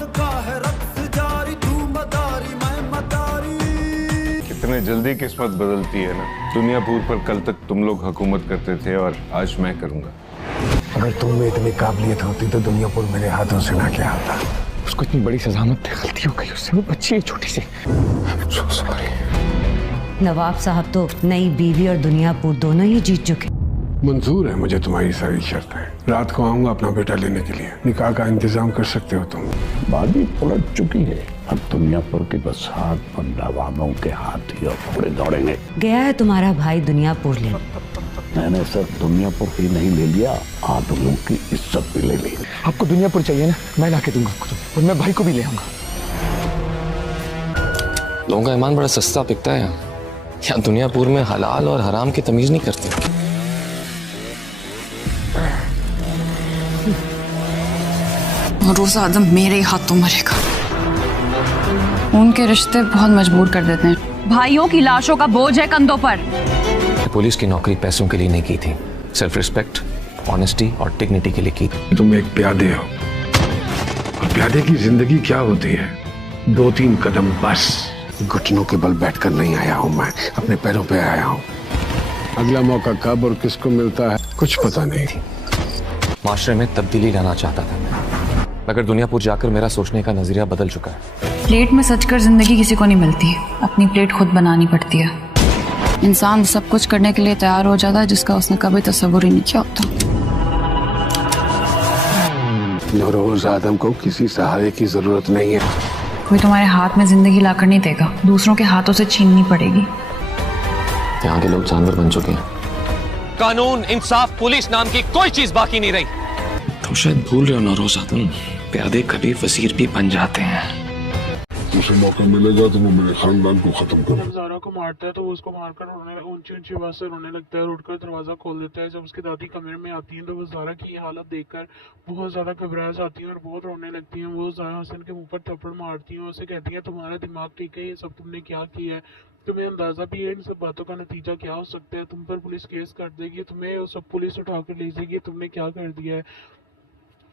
वक्त का है रक्स जारी, तू मदारी मैं मदारी। कितने जल्दी किस्मत बदलती है ना। दुनियापुर पर कल तक तुम लोग हुकूमत करते थे और आज मैं करूंगा। अगर तुम में इतनी काबिलियत होती तो दुनियापुर मेरे हाथों से ना क्या होता। उसको इतनी बड़ी सजा मत दे, गलती हो गई उससे, वो बच्ची है छोटी सी। So sorry। नवाब साहब तो नई बीवी और दुनियापुर दोनों ही जीत चुके। मंजूर है मुझे तुम्हारी सारी शर्तें। रात को आऊंगा अपना बेटा लेने के लिए। निकाह का इंतजाम कर सकते हो तुम। बाजी पलट चुकी है। अब दुनियापुर की बसात पर नवाबों के हाथी और घोड़े दौड़ेंगे। गया है तुम्हारा भाई दुनियापुर ले। मैंने सिर्फ दुनियापुर ही नहीं ले लिया, आदमियों की इज्जत भी ले ली। आपको दुनियापुर चाहिए ना, मैं ला के दूंगा आपको, और मैं भाई को भी ले आऊंगा। लोगों का ईमान बड़ा सस्ता बिकता है यहाँ दुनियापुर में हलाल और हराम की तमीज नहीं करते। रोजा आदम मेरे हाथों मरेगा। उनके रिश्ते बहुत मजबूर कर देते हैं। भाइयों की लाशों का बोझ है कंधों पर। पुलिस की नौकरी पैसों के लिए नहीं की थी, सेल्फ रिस्पेक्ट, ऑनेस्टी और डिग्निटी के लिए की थी। तुम एक प्यादे हो और प्यादे की जिंदगी क्या होती है? 2-3 कदम बस। घुटनों के बल बैठकर नहीं आया हूँ मैं, अपने पैरों पे आया हूँ। अगला मौका कब और किसको मिलता है कुछ पता नहीं। माशरे में तब्दीली लाना चाहता था मैं, मगर दुनियापुर जाकर मेरा सोचने का नजरिया बदल चुका है। प्लेट में सचकर जिंदगी किसी को नहीं मिलती, अपनी प्लेट खुद बनानी पड़ती है। इंसान सब कुछ करने के लिए तैयार हो जाता है जिसका उसने कभी तस्वुर ही नहीं किया होता। नौरोज आदम को किसी सहारे की जरूरत नहीं है। कोई तुम्हारे हाथ में जिंदगी लाकर नहीं देगा, दूसरों के हाथों से छीननी पड़ेगी। यहाँ के लोग जानवर बन चुके हैं। कानून, इंसाफ, पुलिस नाम की कोई चीज बाकी नहीं रही। तुम शायद भूल रहे हो नौरोज आदम, प्यादे कभी वजीर भी बन जाते हैं। उसे मौका मिलेगा तो वो मेरे खानदान को खत्म करेगा। जब ज़ारा को मारता है तो वो उसको मारकर ऊंची ऊंची आवाज से रोने लगता है और उठकर दरवाजा खोल देता है। जब उसकी दादी कमरे में आती है तो वो ज़ारा की हालत देखकर बहुत ज्यादा घबरा जाती है और बहुत रोने लगती है। वो ज़ारा हसन के मुंह पर थप्पड़ मारती है और उसे कहती है तुम्हारा दिमाग ठीक है, ये सब तुमने क्या किया है? तुम्हें अंदाजा भी है इन सब बातों का नतीजा क्या हो सकता है? तुम पर पुलिस केस कर देगी, तुम्हें सब पुलिस उठाकर ले जाएगी, तुमने क्या कर दिया है?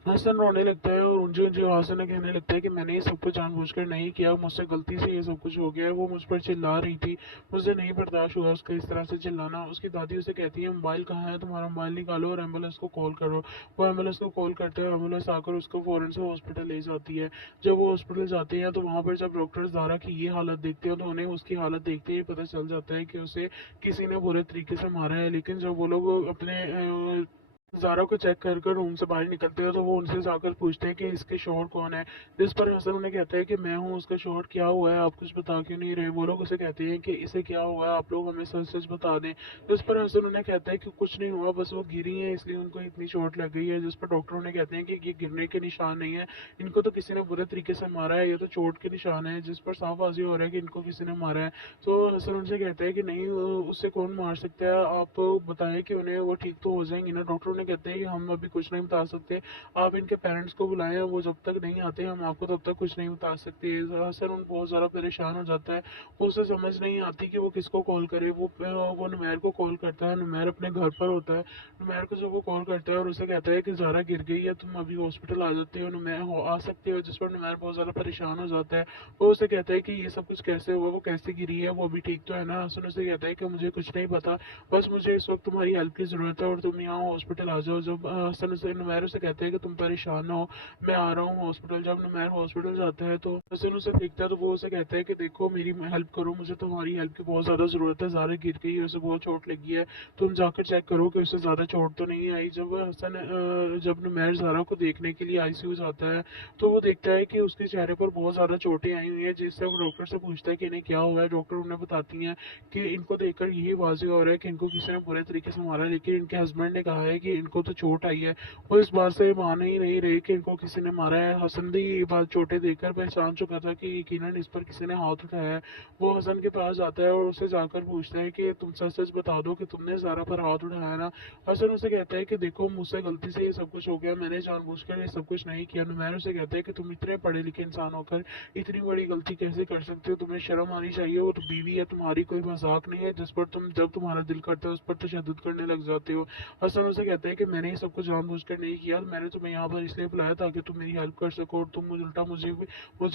हसन रोने लगता है और ऊंची ऊंची आवाज से कहने लगता है कि मैंने ये सब कुछ जानबूझकर नहीं किया, मुझसे गलती से ये सब कुछ हो गया है। वो मुझ पर चिल्ला रही थी, मुझे नहीं बर्दाश्त हुआ उसका इस तरह से चिल्लाना। उसकी दादी उसे कहती है मोबाइल कहाँ है, तुम्हारा मोबाइल निकालो और एम्बुलेंस को कॉल करो। वो एम्बुलेंस को कॉल करते हैं, एम्बुलेंस आकर उसको फौरन से हॉस्पिटल ले जाती है। जब वो हॉस्पिटल जाते हैं तो वहाँ पर जब डॉक्टर ज़ारा की ये हालत देखते हैं तो उन्हें उसकी हालत देखते ही पता चल जाता है कि उसे किसी ने बुरे तरीके से मारा है। लेकिन जब वो लोग अपने ज़ारा को चेक कर रूम से बाहर निकलते हैं तो वो उनसे जाकर पूछते हैं कि इसके शोहर कौन है। जिस पर हसन उन्हें कहता है कि मैं हूँ, उसका शोहर क्या हुआ है, आप कुछ बता क्यों नहीं रहे? वो लोग उसे कहते हैं कि इसे क्या हुआ है, आप लोग हमें सच सच बता दें। जिस पर हसन उन्हें कहता है कि कुछ नहीं हुआ, बस वो गिरी है इसलिए उनको इतनी चोट लग गई है। जिस पर डॉक्टर उन्हें कहते हैं कि ये गिरने के निशान नहीं है, इनको तो किसी ने बुरे तरीके से मारा है, ये तो चोट के निशान है। जिस पर साफ वाज़ी हो रहा है कि इनको किसी ने मारा है। तो हसन उनसे कहता है कि नहीं, उससे कौन मार सकता है, आप बताएं कि उन्हें वो ठीक तो हो जाएंगे ना। डॉक्टर उन्हें कहते हैं कि हम अभी कुछ नहीं बता सकते, आप इनके पेरेंट्स को बुलाएं, वो जब तक नहीं आते हम आपको तब तक कुछ नहीं बता सकते। हसन उन बहुत ज़्यादा परेशान हो जाता है, वो उसे समझ नहीं आती कि वो किसको कॉल करे। वो नुमैर को कॉल करता है, नुमैर अपने घर पर होता है। नुमैर को जब वो कॉल करता है और उसे कहता है कि ज़ारा गिर गई है, तुम अभी हॉस्पिटल आ जाते हो, नुमैर आ सकते हो। जिस पर नुमैर बहुत ज़्यादा परेशान हो जाता है, वो उसे कहता है कि ये सब कुछ कैसे हुआ, वो कैसे गिरी है, वो अभी ठीक तो है ना? हसन उसे कहता है कि मुझे कुछ नहीं पता, बस मुझे इस वक्त तुम्हारी हेल्प की ज़रूरत है और तुम यहाँ हॉस्पिटल आ जाओ। जब हसन उसे नुमैर उसे कहते हैं कि तुम परेशान ना हो, मैं आ रहा हूँ हॉस्पिटल। जब नुमैर हॉस्पिटल जाता है तो हसन उसे देखता है तो वो उसे कहता है कि देखो मेरी हेल्प करो, मुझे तुम्हारी हेल्प की बहुत ज़्यादा ज़रूरत है। ज़ारा गिर गई है, उसे बहुत चोट लगी है, तुम जाकर चेक करो कि उसे ज़्यादा चोट तो नहीं आई। जब नुमैर ज़ारा को देखने के लिए आईसीयू जाता है तो वो देखता है कि उसके चेहरे पर बहुत ज़्यादा चोटें आई हुई हैं। जिससे वो डॉक्टर से पूछता है कि इन्हें क्या हुआ है। डॉक्टर उन्हें बताती हैं कि इनको देखकर यही वाज़ेह हो रहा है कि इनको किसी ने बुरे तरीके से मारा है, लेकिन इनके हस्बैंड ने कहा है कि इनको तो चोट आई है। वो इस बात से मान ही नहीं रहे कि इनको किसी ने मारा है। हसन भी ये बात चोटें देखकर पहचान चुका था कि यकीनन इस पर किसी ने हाथ उठाया है। वो हसन के पास जाता है और उसे जाकर पूछता है कि तुम सच सच बता दो कि तुमने ज़ारा पर हाथ उठाया ना? हसन उसे कहता है कि देखो मुझसे गलती से ये सब कुछ हो गया, मैंने जानबूझकर ये सब कुछ नहीं किया। नुमैर उसे कहता है कि तुम इतने पढ़े लिखे इंसान होकर इतनी बड़ी गलती कैसे कर सकते हो, तुम्हें शर्म आनी चाहिए। वो बीवी है तुम्हारी, कोई मजाक नहीं है जिस पर तुम जब तुम्हारा दिल करता है उस पर तशद्दुद करने लग जाते हो। हसन उसे कहता کہتا ہے کہ میں نے یہ سب کچھ جان بوجھ کر نہیں کیا، میں نے تمہیں یہاں پر اس لیے بلایا تاکہ تم میری ہیلپ کر سکو، اور تم الٹا مجھے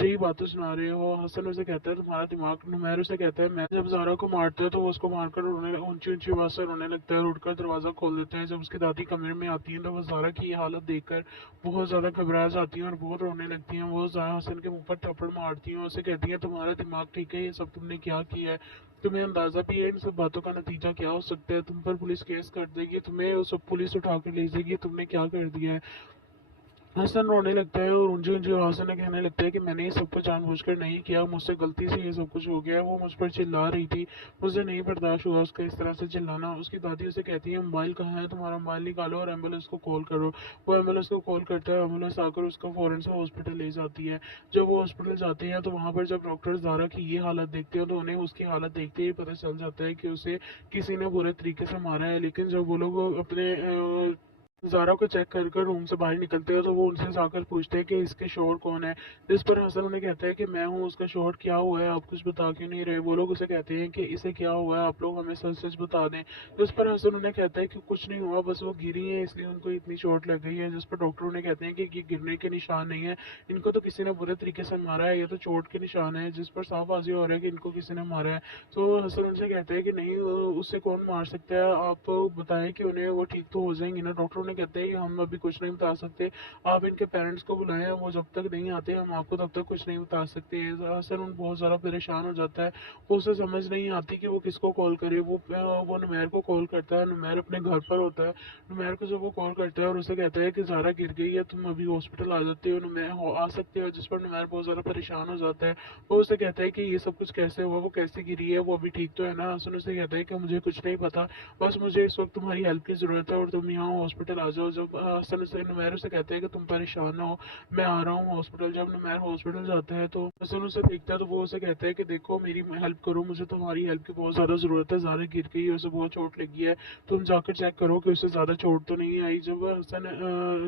ہی باتیں سنا رہے ہو۔ حسن اسے کہتا ہے تمہارا دماغ، نمیر اسے کہتا ہے میں جب زارا کو مارتا ہے تو وہ اس کو مار کر اونچی اونچی آواز سے رونے لگتا ہے اور اٹھ کر دروازہ کھول دیتا ہے۔ جب اس کی دادی کمرے میں آتی ہیں تو وہ زارا کی یہ حالت دیکھ کر بہت زیادہ گھبرا جاتی ہیں اور بہت رونے لگتی ہیں۔ وہ زارا حسن کے منہ پر تھپڑ مارتی ہیں، اسے کہتی ہیں تمہارا دماغ ٹھیک ہے؟ یہ سب تم نے کیا کیا ہے؟ تمہیں اندازہ بھی ہے ان سب باتوں کا نتیجہ کیا ہو سکتا ہے؟ تم پر پولیس کیس کر دے گی، تمہیں سب پولیس اٹھا کے لے جائے گی، تم نے کیا کر دیا ہے؟ حسن رونے لگتا ہے اور اونچی اونچی آواز سے کہنے لگتا ہے کہ میں نے یہ سب کچھ جان بوجھ کر نہیں کیا، مجھ سے غلطی سے یہ سب کچھ ہو گیا ہے۔ وہ مجھ پر چلا رہی تھی، مجھے نہیں برداشت ہوا اس کا اس طرح سے چلانا۔ اس کی دادی اسے کہتی ہے موبائل کہاں ہے تمہارا، موبائل نکالو اور ایمبولینس کو کال کرو۔ وہ ایمبولینس کو کال کرتا ہے، ایمبولینس آ کر اس کو فوراً سے ہاسپٹل لے جاتی ہے۔ جب وہ ہاسپٹل جاتے ہیں تو وہاں پر جب ڈاکٹر زارا کی یہ حالت دیکھتے ہیں تو انہیں اس کی حالت دیکھتے ہی پتہ چل جاتا ہے کہ اسے کسی نے برے طریقے سے مارا ہے۔ لیکن جب وہ لوگ اپنے زارا کو چیک کر کر روم سے باہر نکلتے ہیں تو وہ ان سے جا کر پوچھتے ہیں کہ اس کے شوہر کون ہے، جس پر حسن انہیں کہتا ہے کہ میں ہوں اس کا شوہر، کیا ہوا ہے آپ کچھ بتا کیوں نہیں رہے؟ وہ لوگ اسے کہتے ہیں کہ اسے کیا ہوا ہے آپ لوگ ہمیں سچ سچ بتا دیں۔ جس پر حسن انہیں کہتا ہے کہ کچھ نہیں ہوا، بس وہ گری ہیں اس لیے ان کو اتنی چوٹ لگ گئی ہے۔ جس پر ڈاکٹر انہیں کہتے ہیں کہ یہ گرنے کے نشان نہیں ہے، ان کو تو کسی نے برے طریقے سے مارا ہے، یہ تو چوٹ کے نشان ہے۔ جس پر صاف واضح ہو رہا ہے کہ ان کو کسی نے مارا ہے۔ تو حسن ان سے کہتا ہے کہ نہیں اسے کون مار سکتا ہے، آپ بتائیں کہ انہیں وہ ٹھیک تو ہو جائیں گے نا۔ ڈاکٹر انہیں کہتے ہیں کہ ہم ابھی کچھ نہیں بتا سکتے، آپ ان کے پیرنٹس کو بلائیں، وہ جب تک نہیں آتے ہم آپ کو تب تک کچھ نہیں بتا سکتے۔ حسن بہت زیادہ پریشان ہو جاتا ہے، وہ اسے سمجھ نہیں آتی کہ وہ کس کو کال کرے۔ وہ نمیر کو کال کرتا ہے، نمیر اپنے گھر پر ہوتا ہے۔ نمیر کو جب وہ کال کرتا ہے اور اسے کہتا ہے کہ زارا گر گئی ہے، تم ابھی ہاسپٹل آ جاتے ہو، نمیر آ سکتے ہو۔ جس پر نمیر بہت زیادہ پریشان ہو جاتا ہے، وہ اسے کہتا ہے کہ یہ سب کچھ کیسے ہوا، وہ کیسے گری ہے، وہ ابھی ٹھیک تو ہے نا؟ حسن اسے کہتا ہے کہ مجھے کچھ نہیں پتا، بس مجھے اس وقت تمہاری ہیلپ کی ضرورت ہے اور تم یہاں ہاسپٹل آ جاؤ۔ جب حسن سے نمیر سے کہتا ہے کہ تم پریشان نہ ہو، میں آ رہا ہوں ہاسپٹل۔ جب نمیر ہاسپٹل جاتا ہے تو حسن اسے دیکھتا ہے تو وہ اسے کہتا ہے کہ دیکھو میری ہیلپ کرو، مجھے تمہاری ہیلپ کی بہت زیادہ ضرورت ہے، زارا گر گئی ہے، اسے بہت چوٹ لگی ہے، تم جا کر چیک کرو کہ اسے زیادہ چوٹ تو نہیں آئی۔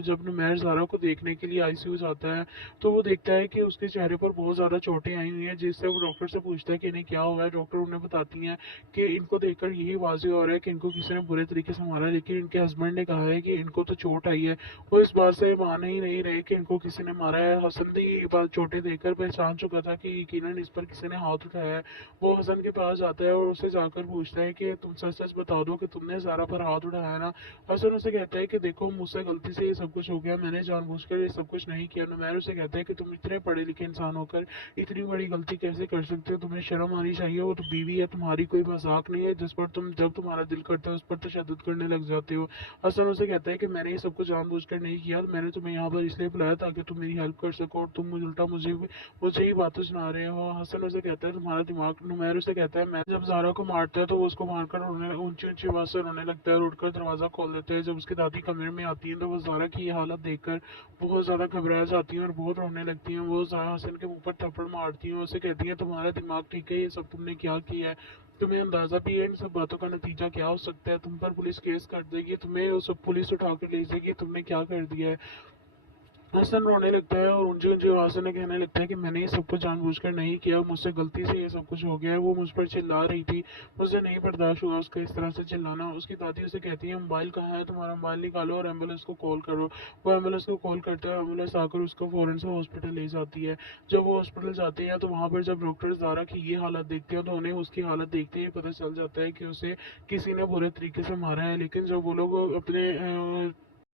جب نمیر زارا کو دیکھنے کے لیے ICU جاتا ہے تو وہ دیکھتا ہے کہ اس کے چہرے پر بہت زیادہ چوٹیں آئی ہوئی ہیں، جس سے وہ ڈاکٹر سے پوچھتا ہے کہ انہیں کیا ہوا ہے۔ ڈاکٹر انہیں بتاتی ہیں کہ ان کو دیکھ کر یہی واضح ہو رہا ہے کہ ان کو کسی نے برے طریقے سے مارا ہے، لیکن ان کے ہسبینڈ نے کہا ہے کہ ان کو تو چوٹ آئی ہے، وہ اس بات سے مان ہی نہیں رہے کہ ان کو کسی نے مارا ہے۔ حسن بھی یہ بات چوٹیں دیکھ کر پہچان چکا تھا کہ یقیناً اس پر کسی نے ہاتھ اٹھایا ہے۔ وہ حسن کے پاس جاتا ہے اور اسے جا کر پوچھتا ہے کہ تم سچ سچ بتا دو کہ تم نے زارا پر ہاتھ اٹھایا ہے نا؟ حسن اسے کہتا ہے کہ دیکھو مجھ سے غلطی سے یہ سب کچھ ہو گیا، میں نے جان بوجھ کر یہ سب کچھ نہیں کیا۔ نمیر اسے کہتا ہے کہ تم اتنے پڑھے لکھے انسان ہو کر اتنی بڑی غلطی کیسے کر سکتے ہو، تمہیں شرم آنی چاہیے، وہ تو بیوی ہے تمہاری، کوئی مذاق نہیں ہے جس پر تم جب تمہارا دل کرتا ہے اس پر تشدد کرنے لگ جاتے ہو۔ حسن اسے کہتا ہے کہ میں نے یہ سب کچھ جان بوجھ کر نہیں کیا، میں نے تمہیں یہاں پر اس لیے بلایا تاکہ تم میری ہیلپ کر سکو، اور تم الٹا مجھے ہی باتیں سنا رہے ہو۔ حسن اسے کہتا ہے تمہارا دماغ، نمیر اسے کہتا ہے میں جب زارا کو مارتا ہے تو وہ اس کو مار کر اونچی اونچی آواز سے رونے لگتا ہے اور اٹھ کر دروازہ کھول دیتا ہے۔ جب اس کی دادی کمرے میں آتی ہیں تو وہ زارا کی یہ حالت دیکھ کر بہت زیادہ گھبرا جاتی ہیں اور بہت رونے لگتی ہیں۔ وہ زارا حسن کے منہ پر تھپڑ مارتی ہیں، اسے کہتی ہیں تمہارا دماغ ٹھیک ہے؟ یہ سب تم نے کیا کیا ہے؟ تمہیں اندازہ بھی ہے ان سب باتوں کا نتیجہ کیا ہو سکتا ہے؟ تم پر پولیس کیس کر دے گی، تمہیں سب پولیس اٹھا کر لے جائے گی، تم نے کیا کر دیا ہے؟ حسن رونے لگتا ہے اور اونچی اونچی آواز سے کہنے لگتا ہے کہ میں نے یہ سب کچھ جان بوجھ کر نہیں کیا، مجھ سے غلطی سے یہ سب کچھ ہو گیا ہے، وہ مجھ پر چلا رہی تھی، مجھے نہیں برداشت ہوا اس کا اس طرح سے چلانا۔ اس کی دادی اسے کہتی ہے موبائل کہاں ہے تمہارا، موبائل نکالو اور ایمبولینس کو کال کرو۔ وہ ایمبولینس کو کال کرتا ہے، ایمبولینس آ کر اس کو فوراً سے ہاسپٹل لے جاتی ہے۔ جب وہ ہاسپٹل جاتے ہیں تو وہاں پر جب ڈاکٹر زارا کی یہ حالت دیکھتے ہیں تو انہیں اس کی حالت دیکھتے ہی پتہ چل جاتا ہے کہ اسے کسی نے برے طریقے سے مارا ہے۔ لیکن جب وہ لوگ اپنے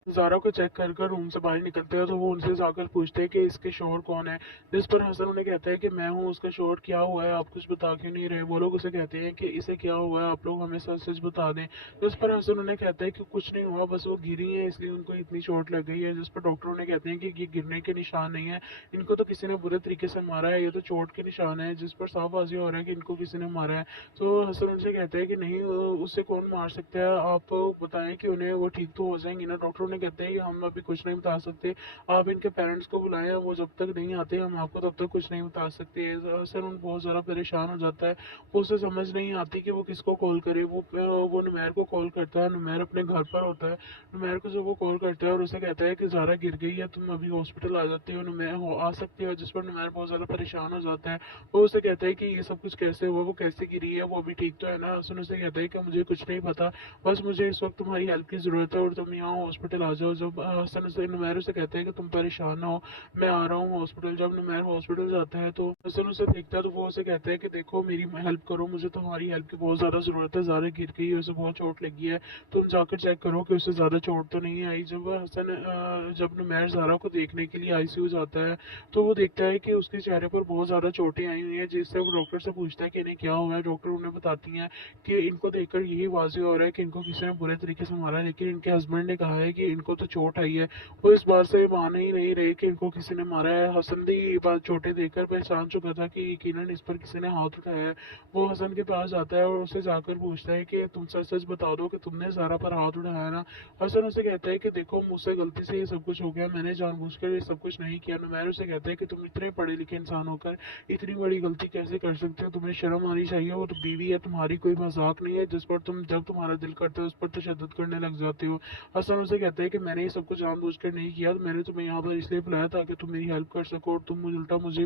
زارا کو چیک کر کر روم سے باہر نکلتے ہیں تو وہ ان سے جا کر پوچھتے ہیں کہ اس کے شوہر کون ہے، جس پر حسن انہیں کہتا ہے کہ میں ہوں اس کا شوہر، کیا ہوا ہے آپ کچھ بتا کیوں نہیں رہے؟ وہ لوگ اسے کہتے ہیں کہ اسے کیا ہوا ہے آپ لوگ ہمیں سچ سچ بتا دیں۔ جس پر حسن انہیں کہتا ہے کہ کچھ نہیں ہوا، بس وہ گری ہیں اس لیے ان کو اتنی چوٹ لگ گئی ہے۔ جس پر ڈاکٹر انہیں کہتے ہیں کہ یہ گرنے کے نشان نہیں ہے، ان کو تو کسی نے برے طریقے سے مارا ہے، یہ تو چوٹ کے نشان ہے۔ جس پر صاف واضح ہو رہا ہے کہ ان کو کسی نے مارا ہے۔ تو حسن ان سے کہتا ہے کہ نہیں اسے کون مار سکتا ہے، آپ بتائیں کہ انہیں وہ ٹھیک تو ہو جائیں گے نا؟ ڈاکٹر उन्हें कहते हैं कि हम अभी कुछ नहीं बता सकते, आप इनके पेरेंट्स को बुलाएं, वो जब तक नहीं आते हम आपको तब तक कुछ नहीं बता सकते। हसन उन बहुत ज़्यादा परेशान हो जाता है, वो उसे समझ नहीं आती कि वो किसको कॉल करे। वो नुमैर को कॉल करता है, नुमैर अपने घर पर होता है। नुमैर को जब वो कॉल करता है और उसे कहता है कि ज़ारा गिर गई है, तुम अभी हॉस्पिटल आ जाते हो, नुमैर आ सकते हो, जिस पर नुमैर बहुत ज़्यादा परेशान हो जाता है। वो उसे कहता है कि ये सब कुछ कैसे हुआ, वो कैसे गिरी है, वो अभी ठीक तो है ना। हसन उसे कहता है कि मुझे कुछ नहीं पता, बस मुझे इस वक्त तुम्हारी हेल्प की ज़रूरत है और तुम यहाँ हॉस्पिटल आ जाओ। जब हसन उसे नुमैर उसे कहते हैं कि तुम परेशान ना हो, मैं आ रहा हूँ हॉस्पिटल। जब नुमैर हॉस्पिटल जाता है तो हसन उसे देखता है तो वो उसे कहता है कि देखो मेरी हेल्प करो, मुझे तुम्हारी हेल्प की बहुत ज़्यादा ज़रूरत है, ज़ारा गिर गई है, उसे बहुत चोट लगी है, तुम जाकर चेक करो कि उसे ज़्यादा चोट तो नहीं आई। जब नुमैर ज़ारा को देखने के लिए आईसीयू जाता है तो वो देखता है कि उसके चेहरे पर बहुत ज़्यादा चोटें आई हुई हैं, जिससे वो डॉक्टर से पूछता है कि इन्हें क्या हुआ है। डॉक्टर उन्हें बताती हैं कि इनको देखकर यही वाज़ेह हो रहा है कि इनको किसी ने बुरे तरीके से मारा है, लेकिन इनके हस्बैंड ने कहा है कि इनको तो चोट आई है। वो इस बात से मान ही नहीं रहे कि इनको किसी ने मारा है। हसन भी ये बात चोटें देखकर पहचान चुका था कि यकीनन इस पर किसी ने हाथ उठाया है। वो हसन के पास जाता है और उसे जाकर पूछता है कि तुम सच सच बता दो कि तुमने ज़ारा पर हाथ उठाया ना। हसन उसे कहता है कि देखो मुझसे गलती से ये सब कुछ हो गया, मैंने जानबूझकर ये सब कुछ नहीं किया। नुमैर उसे कहता है कि तुम इतने पढ़े लिखे इंसान होकर इतनी बड़ी गलती कैसे कर सकते हो, तुम्हें शर्म आनी चाहिए। वो तो बीवी है तुम्हारी, कोई मजाक नहीं है जिस पर तुम जब तुम्हारा दिल करता है उस पर तशद्दुद करने लग जाते हो। हसन उसे कहता है कि मैंने ये सब कुछ जानबूझकर नहीं किया, मैंने तुम्हें यहाँ पर इसलिए बुलाया ताकि तुम मेरी हेल्प कर सको, और तुम उल्टा मुझे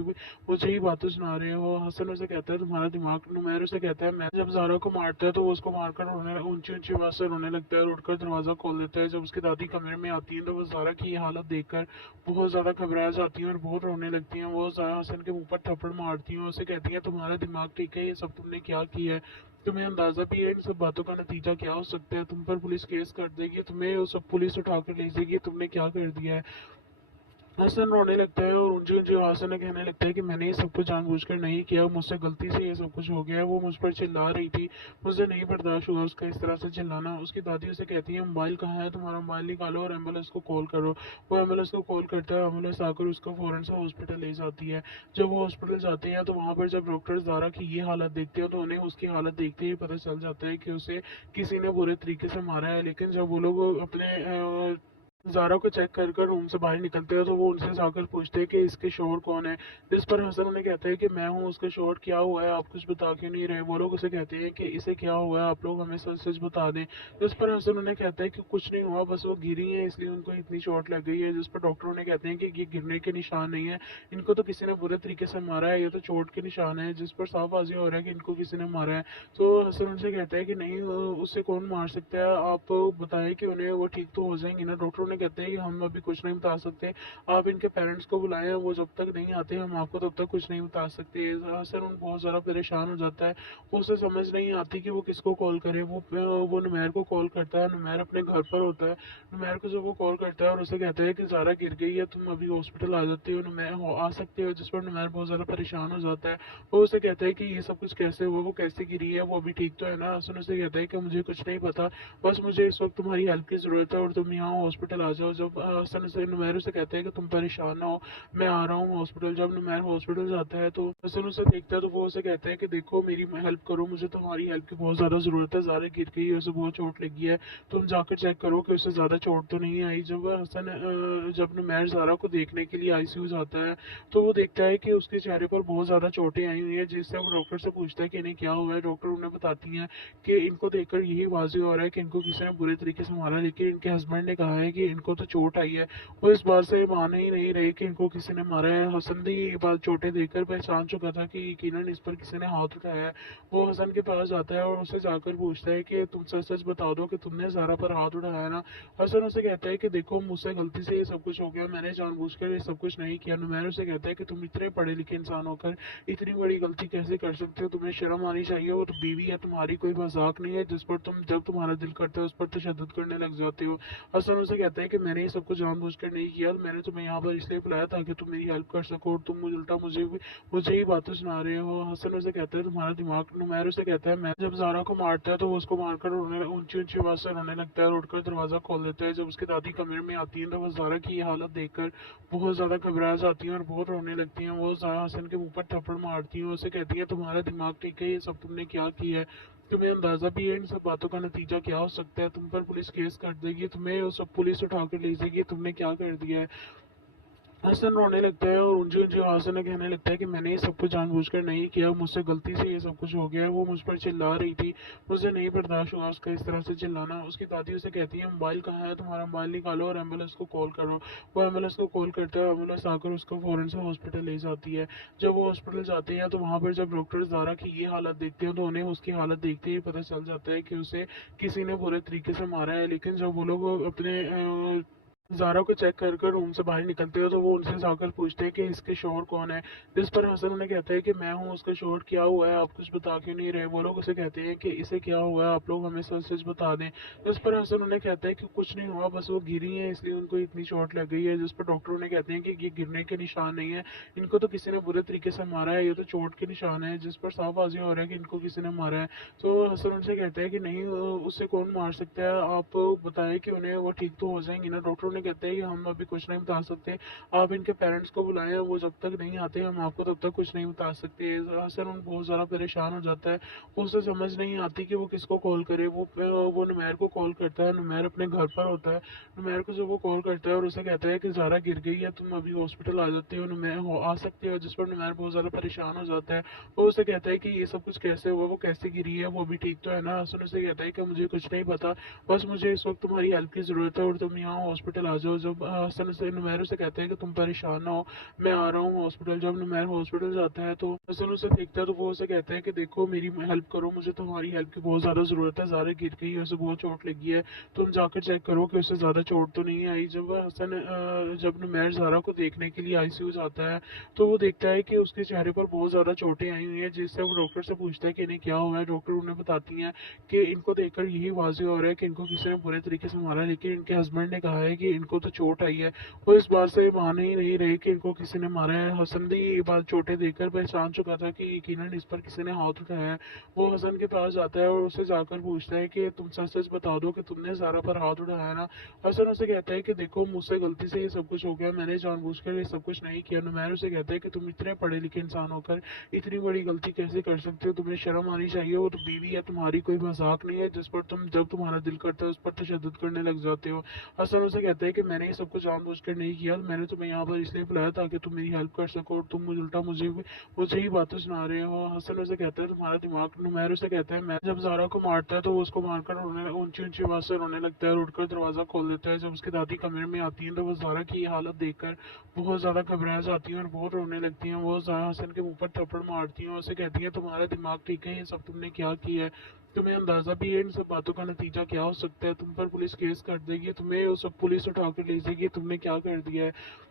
ही बातें सुना रहे हो। हसन उसे कहता है तुम्हारा दिमाग। नुमैर उसे कहता है मैं जब ज़ारा को मारता है तो वो उसको मारकर ऊंची ऊंची आवाज से रोने लगता है और उठकर दरवाजा खोल देता है। जब उसकी दादी कमरे में आती है तो वो ज़ारा की ये हालत देखकर बहुत ज़्यादा घबरा जाती हैं और बहुत रोने लगती हैं। वो ज़ारा हसन के मुंह पर थप्पड़ मारती हैं, उसे कहती हैं तुम्हारा दिमाग ठीक है, ये सब तुमने क्या किया है, तुम्हें अंदाजा भी है इन सब बातों का नतीजा क्या हो सकता है, तुम पर पुलिस केस कर देगी, तुम्हें वो सब पुलिस उठा कर ले जाएगी, तुमने क्या कर दिया है। हसन रोने लगता है और ऊंची ऊंची आवाज से कहने लगता है कि मैंने ये सब कुछ जानबूझकर नहीं किया, मुझसे गलती से ये सब कुछ हो गया है। वो मुझ पर चिल्ला रही थी, मुझे नहीं बर्दाश्त हुआ उसका इस तरह से चिल्लाना। उसकी दादी उसे कहती है मोबाइल कहाँ है तुम्हारा, मोबाइल निकालो और एम्बुलेंस को कॉल करो। वो एम्बुलेंस को कॉल करता है, एम्बुलेंस आकर उसको फौरन से हॉस्पिटल ले जाती है। जब वो हॉस्पिटल जाते हैं तो वहाँ पर जब डॉक्टर ज़ारा की ये हालत देखते हैं तो उन्हें उसकी हालत देखते ही पता चल जाता है कि उसे किसी ने बुरे तरीके से मारा है। लेकिन जब वो लोग अपने ज़ारा को चेक कर कर रूम से बाहर निकलते हैं तो वो उनसे जाकर पूछते हैं कि इसके शोहर कौन है, जिस पर हसन उन्हें कहता है कि मैं हूँ उसका शोहर, क्या हुआ है आप कुछ बता क्यों नहीं रहे। वो लोग उसे कहते हैं कि इसे क्या हुआ है, आप लोग हमें सच सच बता दें। जिस पर हसन उन्हें कहता है कि कुछ नहीं हुआ, बस वो गिरी है इसलिए उनको इतनी चोट लग गई है। जिस पर डॉक्टर उन्हें कहते हैं कि ये गिरने के निशान नहीं है, इनको तो किसी ने बुरे तरीके से मारा है, ये तो चोट के निशान है। जिस पर साफ वाज़ेह हो रहा है कि इनको किसी ने मारा है। तो हसन उनसे कहता है कि नहीं उससे कौन मार सकता है, आप बताएं कि उन्हें वो ठीक तो हो जाएंगे ना। डॉक्टर उन्हें कहते हैं कि हम अभी कुछ नहीं बता सकते, आप इनके पेरेंट्स को बुलाएं, वो जब तक नहीं आते हम आपको तब तक कुछ नहीं बता सकते। हसन उन बहुत ज़्यादा परेशान हो जाता है, उसे समझ नहीं आती कि वो किसको कॉल करे। वो नुमैर को कॉल करता है, नुमैर अपने घर पर होता है। नुमैर को जब वो कॉल करता है और उसे कहता है कि ज़ारा गिर गई है, तुम अभी हॉस्पिटल आ जाते हो, नुमैर आ सकते हो, जिस पर नुमैर बहुत ज़्यादा परेशान हो जाता है। वो उसे कहता है कि ये सब कुछ कैसे हुआ, वो कैसे गिरी है, वो अभी ठीक तो है ना। हसन उसे कहता है कि मुझे कुछ नहीं पता, बस मुझे इस वक्त तुम्हारी हेल्प की ज़रूरत है और तुम यहाँ हॉस्पिटल आ जाओ। जब हसन उसे नुमैर उसे कहता है कि तुम परेशान ना हो, मैं आ रहा हूँ हॉस्पिटल। जब नुमैर हॉस्पिटल जाता है तो हसन उसे देखता है तो वो उसे कहता है कि देखो मेरी हेल्प करो, मुझे तुम्हारी हेल्प की बहुत ज़्यादा ज़रूरत है, ज़ारा गिर गई है, उसे बहुत चोट लगी है, तुम जाकर चेक करो कि उसे ज़्यादा चोट तो नहीं आई। जब नुमैर ज़ारा को देखने के लिए आईसीयू जाता है तो वो देखता है कि उसके चेहरे पर बहुत ज़्यादा चोटें आई हुई है, जिससे वो डॉक्टर से पूछता है कि इन्हें क्या हुआ है। डॉक्टर उन्हें बताती हैं कि इनको देखकर यही वाज़ेह हो रहा है कि इनको किसी ने बुरे तरीके से मारा, लेकिन इनके हस्बैंड ने कहा है कि इनको तो चोट आई है। वो इस बात से मान ही नहीं रहे कि इनको किसी ने मारा है। हसन भी ये बात चोटें देखकर पहचान चुका था कि यकीनन इस पर किसी ने हाथ उठाया है। वो हसन के पास जाता है और उसे जाकर पूछता है कि तुम सच सच बता दो कि तुमने ज़ारा पर हाथ उठाया है ना। हसन उसे कहता है कि देखो मुझसे गलती से ये सब कुछ हो गया, मैंने जानबूझकर ये सब कुछ नहीं किया। नुमैर उसे कहता है कि तुम इतने पढ़े लिखे इंसान होकर इतनी बड़ी गलती कैसे कर सकते हो, तुम्हें शर्म आनी चाहिए, वो तो बीवी है तुम्हारी, कोई मजाक नहीं है जिस पर तुम जब तुम्हारा दिल करता है उस पर तशद्दुद करने लग जाते हो। हसन उसे कहता है कि मैंने ये सब कुछ जानबूझकर नहीं किया, मैंने तुम्हें यहाँ पर इसलिए बुलाया ताकि तुम मेरी हेल्प कर सको, और तुम उल्टा मुझे ही बातें सुना रहे हो। हसन उसे कहता है तुम्हारा दिमाग। नुमैर उसे कहता है मैं जब ज़ारा को मारता है तो वो उसको मारकर ऊंची ऊंची आवाज से रोने लगता है और उठकर दरवाजा खोल देता है। जब उसकी दादी कमरे में आती है तो वो ज़ारा की ये हालत देखकर बहुत ज़्यादा घबरा जाती हैं और बहुत रोने लगती हैं। वो ज़ारा हसन के मुंह पर थप्पड़ मारती हैं, उसे कहती है तुम्हारा दिमाग ठीक है, ये सब तुमने क्या किया है। तुम्हें अंदाजा भी है इन सब बातों का नतीजा क्या हो सकता है। तुम पर पुलिस केस कर देगी, तुम्हें वो सब पुलिस उठा कर ले जाएगी, तुमने क्या कर दिया है। हसन रोने लगता है और ऊंची ऊंची आवाज़ में कहने लगता है कि मैंने ये सब कुछ जानबूझकर नहीं किया, मुझसे गलती से ये सब कुछ हो गया है। वो मुझ पर चिल्ला रही थी, मुझे नहीं बर्दाश्त हुआ उसका इस तरह से चिल्लाना। उसकी दादी उसे कहती है मोबाइल कहाँ है, तुम्हारा मोबाइल निकालो और एम्बुलेंस को कॉल करो। वो एम्बुलेंस को कॉल करता है, एम्बुलेंस आकर उसको फ़ौरन से हॉस्पिटल ले जाती है। जब वो हॉस्पिटल जाते हैं तो वहाँ पर जब डॉक्टर ज़ारा की ये हालत देखते हैं तो उन्हें उसकी हालत देखते ही पता चल जाता है कि उसे किसी ने बुरे तरीके से मारा है। लेकिन जब वो लोग अपने ज़ारा को चेक कर कर रूम से बाहर निकलते हो तो वो उनसे जाकर पूछते हैं कि इसके शोहर कौन है। जिस पर हसन उन्हें कहता है कि मैं हूँ, उसका शोहर क्या हुआ है, आप कुछ बता क्यों नहीं रहे। वो लोग उसे कहते हैं कि इसे क्या हुआ है, आप लोग हमें सच सच बता दें। जिस पर हसन उन्हें कहता है कि कुछ नहीं हुआ, बस वो गिरी है इसलिए उनको इतनी चोट लग गई है। जिस पर डॉक्टर उन्हें कहते हैं कि ये गिरने के निशान नहीं है, इनको तो किसी ने बुरे तरीके से मारा है, ये तो चोट के निशान है। जिस पर साफ वाज़ेह हो रहा है कि इनको किसी ने मारा है। तो हसन उनसे कहता है कि नहीं, उससे कौन मार सकता है, आप बताएं कि उन्हें वो ठीक तो हो जाएंगी ना। डॉक्टर उन्हें कहते हैं कि हम अभी कुछ नहीं बता सकते, आप इनके पेरेंट्स को बुलाएं, वो जब तक नहीं आते हम आपको तब तक कुछ नहीं बता सकते। हसन उन बहुत ज़्यादा परेशान हो जाता है, उसे समझ नहीं आती कि वो किसको कॉल करे। वो नुमैर को कॉल करता है, नुमैर अपने घर पर होता है। नुमैर को जब वो कॉल करता है और उसे कहता है कि ज़ारा गिर गई है, तुम अभी हॉस्पिटल आ जाते हो, नुमैर आ सकते हो। जिस पर नुमैर बहुत ज़्यादा परेशान हो जाता है, वो उसे कहता है कि ये सब कुछ कैसे हुआ, वो कैसे गिरी है, वो भी ठीक तो है ना। हसन उसे कहता है कि मुझे कुछ नहीं पता, बस मुझे इस वक्त तुम्हारी हेल्प की ज़रूरत है और तुम यहाँ हॉस्पिटल आ जाओ। जब हसन से नुमैर उसे कहते हैं कि तुम परेशान ना हो, मैं आ रहा हूँ हॉस्पिटल। जब नुमैर हॉस्पिटल जाता है तो हसन उसे देखता है तो वो उसे कहता है कि देखो मेरी हेल्प करो, मुझे तुम्हारी हेल्प की बहुत ज़्यादा ज़रूरत है। ज़ारा गिर गई है, उसे बहुत चोट लगी है, तुम जाकर चेक करो कि उसे ज़्यादा चोट तो नहीं आई। जब नुमैर ज़ारा को देखने के लिए आईसीयू जाता है तो वो देखता है कि उसके चेहरे पर बहुत ज़्यादा चोटें आई हुई हैं। जिससे वो डॉक्टर से पूछता है कि इन्हें क्या हुआ है। डॉक्टर उन्हें बताती हैं कि इनको देखकर यही वाज़ेह हो रहा है कि इनको किसी ने बुरे तरीके से मारा है, लेकिन इनके हस्बैंड ने कहा है कि इनको तो चोट आई है। वो इस बात से मान ही नहीं रहे कि इनको किसी ने मारा है। हसन भी ये बात चोटें देखकर पहचान चुका था कि यकीनन इस पर किसी ने हाथ उठाया है। वो हसन के पास जाता है और उसे जाकर पूछता है कि तुम सच सच बता दो कि तुमने ज़ारा पर हाथ उठाया ना। हसन उसे कहता है कि देखो मुझसे गलती से ये सब कुछ हो गया, मैंने जानबूझकर ये सब कुछ नहीं किया। नुमैर उसे कहता है कि तुम इतने पढ़े लिखे इंसान होकर इतनी बड़ी गलती कैसे कर सकते हो, तुम्हें शर्म आनी चाहिए। वो तो बीवी है तुम्हारी, कोई मजाक नहीं है जिस पर तुम जब तुम्हारा दिल करता है उस पर तशद्दुद करने लग जाते हो। हसन उसे कहता है कि मैंने ये सब कुछ जानबूझकर नहीं किया, मैंने तुम्हें यहाँ पर इसलिए बुलाया ताकि तुम मेरी हेल्प कर सको, और तुम उल्टा मुझे ही बातें सुना रहे हो। हसन उसे कहता है तुम्हारा दिमाग। नुमैर उसे कहता है मैं जब ज़ारा को मारता है तो वो उसको मारकर ऊंची ऊंची आवाज़ से रोने लगता है, उठकर दरवाज़ा खोल देता है। जब उसकी दादी कमरे में आती है तो वो ज़ारा की हालत देखकर बहुत ज़्यादा घबरा जाती हैं और बहुत रोने लगती हैं। वो हसन के मुंह पर थप्पड़ मारती हैं, उसे कहती हैं तुम्हारा दिमाग ठीक है, ये सब तुमने क्या किया है, तुम्हें अंदाजा भी है इन सब बातों का नतीजा क्या हो सकता है। तुम पर पुलिस केस कर देगी, तुम्हें वो सब पुलिस उठा कर ले जाएगी, तुमने क्या कर दिया है।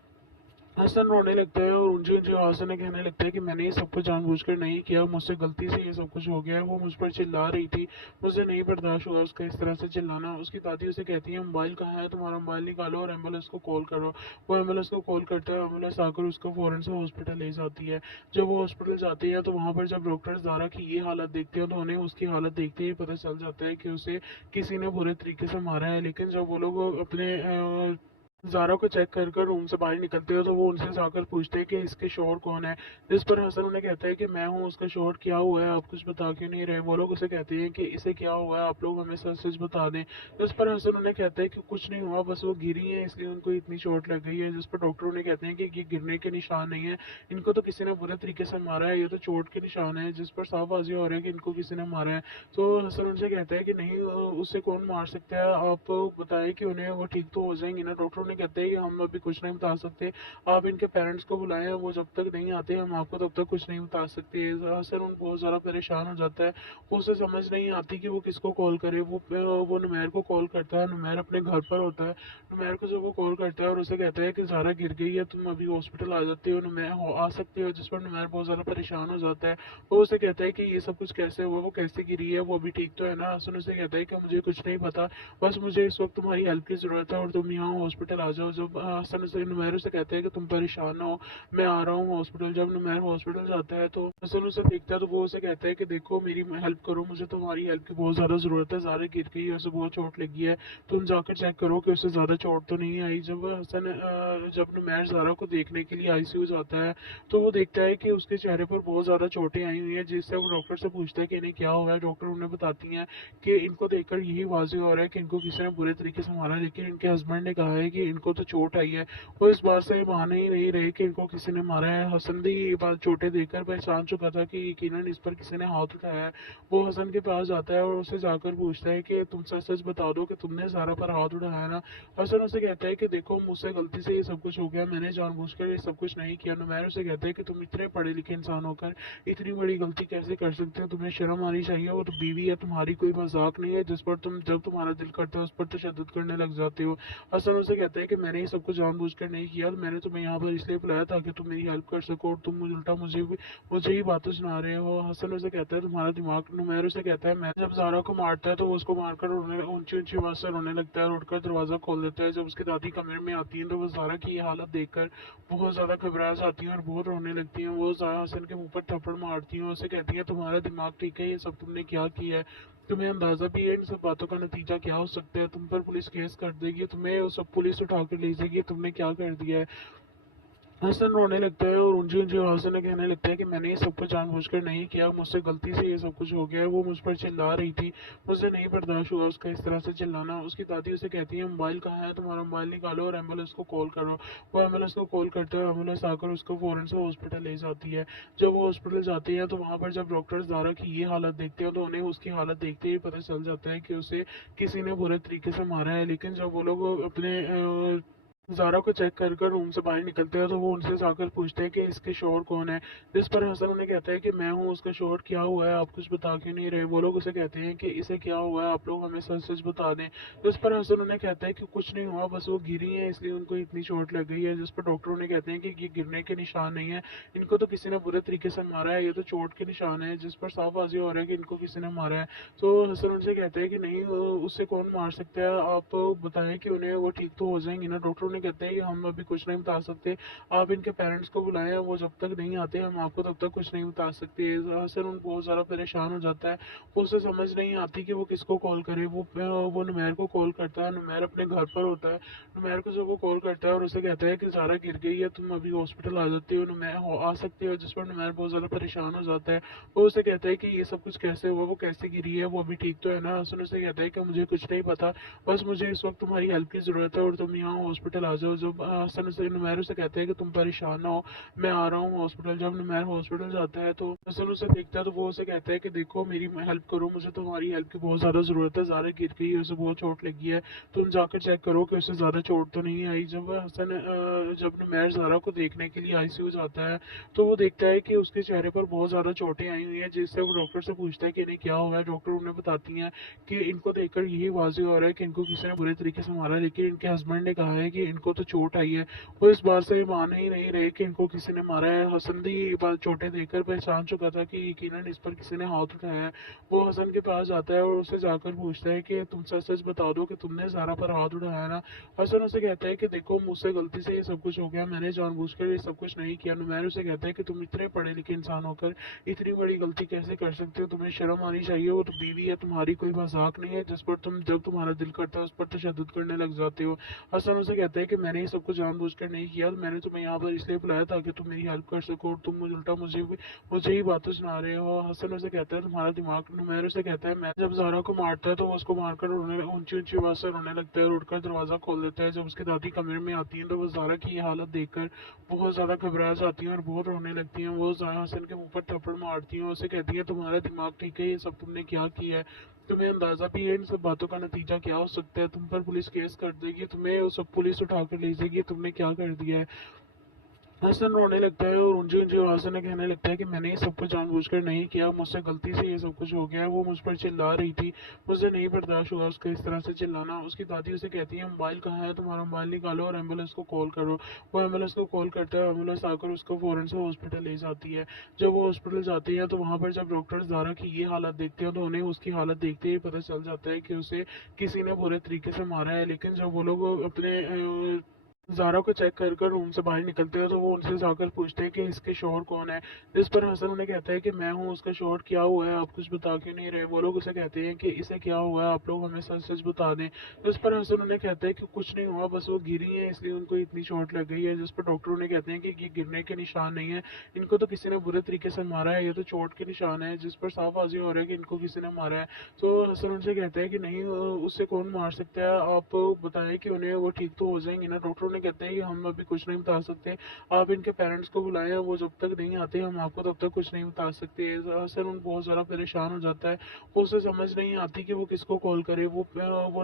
हसन रोने लगता है और ऊंची ऊंची आवाज़ में कहने लगता है कि मैंने ये सब कुछ जानबूझकर नहीं किया, मुझसे गलती से ये सब कुछ हो गया है। वो मुझ पर चिल्ला रही थी, मुझे नहीं बर्दाश्त हुआ उसका इस तरह से चिल्लाना। उसकी दादी उसे कहती है मोबाइल कहाँ है, तुम्हारा मोबाइल निकालो और एम्बुलेंस को कॉल करो। वो एम्बुलेंस को कॉल करता है, एम्बुलेंस आकर उसको फ़ौरन से हॉस्पिटल ले जाती है। जब वो हॉस्पिटल जाते हैं तो वहाँ पर जब डॉक्टर ज़ारा की ये हालत देखते हैं तो उन्हें उसकी हालत देखते ही पता चल जाता है कि उसे किसी ने बुरे तरीके से मारा है। लेकिन जब वो लोग अपने ज़ारा को चेक कर कर रूम से बाहर निकलते हो तो वो उनसे जाकर पूछते हैं कि इसके शोहर कौन है। जिस पर हसन उन्हें कहता है कि मैं हूँ, उसका शोहर क्या हुआ है, आप कुछ बता क्यों नहीं रहे। वो लोग उसे कहते हैं कि इसे क्या हुआ है, आप लोग हमें सच सच बता दें। जिस पर हसन उन्हें कहता है कि कुछ नहीं हुआ, बस वो गिरी है इसलिए उनको इतनी चोट लग गई है। जिस पर डॉक्टर उन्हें कहते हैं कि ये गिरने के निशान नहीं है, इनको तो किसी ने बुरे तरीके से मारा है, ये तो चोट के निशान है। जिस पर साफ वाज़ेह हो रहा है कि इनको किसी ने मारा है। तो हसन उनसे कहता है कि नहीं, उससे कौन मार सकता है, आप बताएं कि उन्हें वो ठीक तो हो जाएंगी ना। डॉक्टर उन्हें कहते हैं कि हम भी कुछ नहीं बता सकते, आप इनके पेरेंट्स को बुलाएं, वो जब तक नहीं आते हम आपको तब तक कुछ नहीं बता सकते। हसन बहुत ज़्यादा परेशान हो जाता है, उसे समझ नहीं आती कि वो किसको कॉल करे। वो नुमैर को कॉल करता है, नुमैर अपने घर पर होता है। नुमैर को जब वो कॉल करता है और उसे कहता है कि ज़ारा गिर गई है, तुम अभी हॉस्पिटल आ जाते हो, नुमैर आ सकते हो। जिस पर नुमैर बहुत ज़्यादा परेशान हो जाता है, वो उसे कहता है कि ये सब कुछ कैसे हुआ, वो कैसे गिरी है, वो अभी ठीक तो है ना। हसन उसे कहता है कि मुझे कुछ नहीं पता, बस मुझे इस वक्त तुम्हारी हेल्प की ज़रूरत है और तुम यहाँ हॉस्पिटल आ जाओ। जब हसन उसे नुमैर से कहता है कि तुम परेशान ना हो, मैं आ रहा हूँ हॉस्पिटल। जब नुमैर हॉस्पिटल जाता है तो हसन उसे देखता है तो वो उसे कहता है कि देखो मेरी हेल्प करो, मुझे तुम्हारी हेल्प की बहुत ज़्यादा ज़रूरत है। ज़ारा गिर गई है, उसे बहुत चोट लगी है, तुम जाकर चेक करो कि उसे ज़्यादा चोट तो नहीं आई। जब नुमैर ज़ारा को देखने के लिए आईसीयू जाता है तो वो देखता है कि उसके चेहरे पर बहुत ज़्यादा चोटें आई हुई हैं, जिससे वो डॉक्टर से पूछता है कि इन्हें क्या हुआ है। डॉक्टर उन्हें बताती हैं कि इनको देखकर यही वाज़ेह हो रहा है कि इनको किसी ने बुरे तरीके से मारा, लेकिन इनके हस्बैंड ने कहा है कि इनको तो चोट आई है। वो इस बात से माने ही नहीं रहे कि इनको किसी ने मारा है। हसन भी ये बात चोटें देखकर पहचान चुका था कि यकीनन इस पर किसी ने हाथ उठाया है। वो हसन के पास जाता है और उसे जाकर पूछता है कि तुम सच सच बता दो कि तुमने ज़ारा पर हाथ उठाया ना। हसन उसे कहता है कि देखो मुझसे गलती से ये सब कुछ हो गया, मैंने जानबूझकर ये सब कुछ नहीं किया। नुमैर उसे कहता है कि तुम इतने पढ़े लिखे इंसान होकर इतनी बड़ी गलती कैसे कर सकते हो, तुम्हें शर्म आनी चाहिए। वो तो बीवी है तुम्हारी, कोई मजाक नहीं है जिस पर तुम जब तुम्हारा दिल करता है उस पर तशद्दुद करने लग जाते हो। हसन उसे कहता है कि मैंने ये सब कुछ जानबूझकर नहीं किया, मैंने तुम्हें यहाँ पर इसलिए बुलाया ताकि तुम मेरी हेल्प कर सको, और तुम उल्टा मुझे ही बातें सुना रहे हो। हसन उसे कहता है तुम्हारा दिमाग। नुमैर उसे कहता है मैं जब ज़ारा को मारता है तो वो उसको मारकर ऊंची ऊंची आवाज से रोने लगता है और उठकर दरवाजा खोल देता है। जब उसकी दादी कमरे में आती है तो वो ज़ारा की ये हालत देखकर बहुत ज्यादा घबरा जाती हैं और बहुत रोने लगती हैं। वो ज़ारा हसन के मुंह पर थप्पड़ मारती हैं, उसे कहती हैं तुम्हारा दिमाग ठीक है, ये सब तुमने क्या किया है, तुम्हें अंदाजा भी है इन सब बातों का नतीजा क्या हो सकता है, तुम पर पुलिस केस कर देगी, तुम्हें वो सब पुलिस उठा कर ले जाएगी, तुमने क्या कर दिया है। हसन रोने लगता है और ऊंची ऊंची आवाज से कहने लगता है कि मैंने ये सब कुछ जानबूझकर नहीं किया, मुझसे गलती से ये सब कुछ हो गया है। वो मुझ पर चिल्ला रही थी, मुझे नहीं बर्दाश्त हुआ उसका इस तरह से चिल्लाना। उसकी दादी उसे कहती है मोबाइल कहाँ है, तुम्हारा मोबाइल निकालो और एम्बुलेंस को कॉल करो। वो एम्बुलेंस को कॉल करते हुए एम्बुलेंस आकर उसको फौरन से हॉस्पिटल ले जाती है। जब वो हॉस्पिटल जाती है तो वहाँ पर जब डॉक्टर ज़ारा की ये हालत देखते हैं तो उन्हें उसकी हालत देखते ही पता चल जाता है कि उसे किसी ने बुरे तरीके से मारा है। लेकिन जब वो लोग अपने ज़ारा को चेक कर कर रूम से बाहर निकलते हैं तो वो उनसे जाकर पूछते हैं कि इसके शोहर कौन है, जिस पर हसन उन्हें कहता है कि मैं हूँ उसका शोहर, क्या हुआ है आप कुछ बता क्यों नहीं रहे। वो लोग उसे कहते हैं कि इसे क्या हुआ है, आप लोग हमें सच सच बता दें। जिस पर हसन उन्हें कहता है कि कुछ नहीं हुआ, बस वो गिरी है इसलिए उनको इतनी चोट लग गई है। जिस पर डॉक्टर उन्हें कहते हैं कि ये गिरने के निशान नहीं है, इनको तो किसी ने बुरे तरीके से मारा है, ये तो चोट के निशान है। जिस पर साफ वाज़ेह हो रहा है कि इनको किसी ने मारा है। तो हसन उनसे कहते हैं कि नहीं उससे कौन मार सकता है, आप बताएं कि उन्हें वो ठीक तो हो जाएंगी ना। डॉक्टर उन्हें कहते हैं कि हम अभी कुछ नहीं बता सकते, आप इनके पेरेंट्स को बुलाएं, वो जब तक नहीं आते हम आपको तब तक कुछ नहीं बता सकते। हसन उन बहुत ज़्यादा परेशान हो जाता है, उसे समझ नहीं आती कि वो किसको कॉल करे। वो नुमैर को कॉल करता है, नुमैर अपने घर पर होता है। नुमैर को जब वो कॉल करता है और उसे कहता है कि ज़ारा गिर गई है, तुम अभी हॉस्पिटल आ जाते हो, नुमैर आ सकते हो। जिस पर नुमैर बहुत ज़्यादा परेशान हो जाता है, वो उसे कहता है कि ये सब कुछ कैसे हुआ, वो कैसे गिरी है, वो अभी ठीक तो है ना। हसन उसे कहता है कि मुझे कुछ नहीं पता, बस मुझे इस वक्त तुम्हारी हेल्प की ज़रूरत है और तुम यहाँ हॉस्पिटल आ जाओ। जब हसन उसे नुमैर उसे कहते हैं कि तुम परेशान ना हो, मैं आ रहा हूँ हॉस्पिटल। जब नुमैर हॉस्पिटल जाता है तो हसन उसे देखता है तो वो उसे कहता है कि देखो मेरी हेल्प करो, मुझे तुम्हारी हेल्प की बहुत ज़्यादा ज़रूरत है। ज़ारा गिर गई है, उसे बहुत चोट लगी है, तुम जाकर चेक करो कि उसे ज़्यादा चोट तो नहीं आई। जब नुमैर ज़ारा को देखने के लिए आईसीयू जाता है तो वो देखता है कि उसके चेहरे पर बहुत ज़्यादा चोटें आई हुई हैं, जिससे वो डॉक्टर से पूछता है कि इन्हें क्या हुआ है। डॉक्टर उन्हें बताती हैं कि इनको देखकर यही वाज़ेह हो रहा है कि इनको किसी ने बुरे तरीके से मारा, लेकिन इनके हस्बैंड ने कहा है कि इनको तो चोट आई है। वो इस बात से मान ही नहीं रहे कि इनको किसी ने मारा है। हसन भी ये बात चोटें देखकर पहचान चुका था कि यकीनन इस पर किसी ने हाथ उठाया है। वो हसन के पास जाता है और उसे जाकर पूछता है कि तुम सच सच बता दो कि तुमने ज़ारा पर हाथ उठाया ना। हसन उसे कहता है कि देखो मुझसे गलती से ये सब कुछ हो गया, मैंने जानबूझकर ये सब कुछ नहीं किया। नुमैर उसे कहता है कि तुम इतने पढ़े लिखे इंसान होकर इतनी बड़ी गलती कैसे कर सकते हो, तुम्हें शर्म आनी चाहिए। वो तो बीवी है तुम्हारी, कोई मजाक नहीं है जिस पर तुम जब तुम्हारा दिल करता है उस पर तशद्दुद करने लग जाते हो। हसन उसे कहता है कि मैंने ये सब कुछ जानबूझकर नहीं किया, मैंने तुम्हें यहाँ पर इसलिए बुलाया ताकि तुम मेरी हेल्प कर सको, और तुम उल्टा मुझे ही बातें सुना रहे हो। हसन उसे कहता है तुम्हारा दिमाग। नुमैर उसे कहता है मैं जब ज़ारा को मारता है तो वो उसको मारकर ऊंची ऊंची आवाज से रोने लगता है और उठकर दरवाजा खोल देता है। जब उसकी दादी कमरे में आती है तो वो ज़ारा की ये हालत देखकर बहुत ज्यादा घबरा जाती हैं और बहुत रोने लगती हैं। वो ज़ारा हसन के मुंह पर थप्पड़ मारती हैं, उसे कहती हैं तुम्हारा दिमाग ठीक है, ये सब तुमने क्या किया है, तुम्हें अंदाजा भी है इन सब बातों का नतीजा क्या हो सकता है, तुम पर पुलिस केस कर देगी, तुम्हें वो सब पुलिस उठा कर ले जाएगी, तुमने क्या कर दिया है। हसन रोने लगता है और ऊंची ऊंची आवाज से कहने लगता है कि मैंने ये सब कुछ जानबूझकर नहीं किया, मुझसे गलती से ये सब कुछ हो गया है। वो मुझ पर चिल्ला रही थी, मुझे नहीं बर्दाश्त हुआ उसका इस तरह से चिल्लाना। उसकी दादी उसे कहती है मोबाइल कहाँ है, तुम्हारा मोबाइल निकालो और एम्बुलेंस को कॉल करो। वो एम्बुलेंस को कॉल करता है, एम्बुलेंस आकर उसको फौरन से हॉस्पिटल ले जाती है। जब वो हॉस्पिटल जाती है तो वहाँ पर जब डॉक्टर ज़ारा की ये हालत देखते हैं तो उन्हें उसकी हालत देखते ही पता चल जाता है कि उसे किसी ने बुरे तरीके से मारा है। लेकिन जब वो लोग अपने ज़ारा को चेक कर कर रूम से बाहर निकलते हैं तो वो उनसे जाकर पूछते हैं कि इसके शौहर कौन है, जिस पर हसन उन्हें कहता है कि मैं हूँ, उसका शौहर क्या हुआ है, आप कुछ बता क्यों नहीं रहे। वो लोग उसे कहते हैं कि इसे क्या हुआ है, आप लोग हमें सच सच बता दें। जिस पर हसन उन्हें कहता है कि कुछ नहीं हुआ, बस वो गिरी है इसलिए उनको इतनी चोट लग गई है। जिस पर डॉक्टर उन्हें कहते हैं कि ये गिरने के निशान नहीं है, इनको तो किसी ने बुरे तरीके से मारा है, ये तो चोट के निशान है। जिस पर साफ वाज़ेह हो रहा है कि इनको किसी ने मारा है। तो हसन उनसे कहता है कि नहीं, उससे कौन मार सकता है, आप बताएं कि उन्हें वो ठीक तो हो जाएंगे ना। डॉक्टर उन्हें कहते हैं कि हम अभी कुछ नहीं बता सकते, आप इनके पेरेंट्स को बुलाएं, वो जब तक नहीं आते हम आपको तब तक कुछ नहीं बता सकते। हसन उन बहुत ज़्यादा परेशान हो जाता है, वो उसे समझ नहीं आती कि वो किसको कॉल करे। वो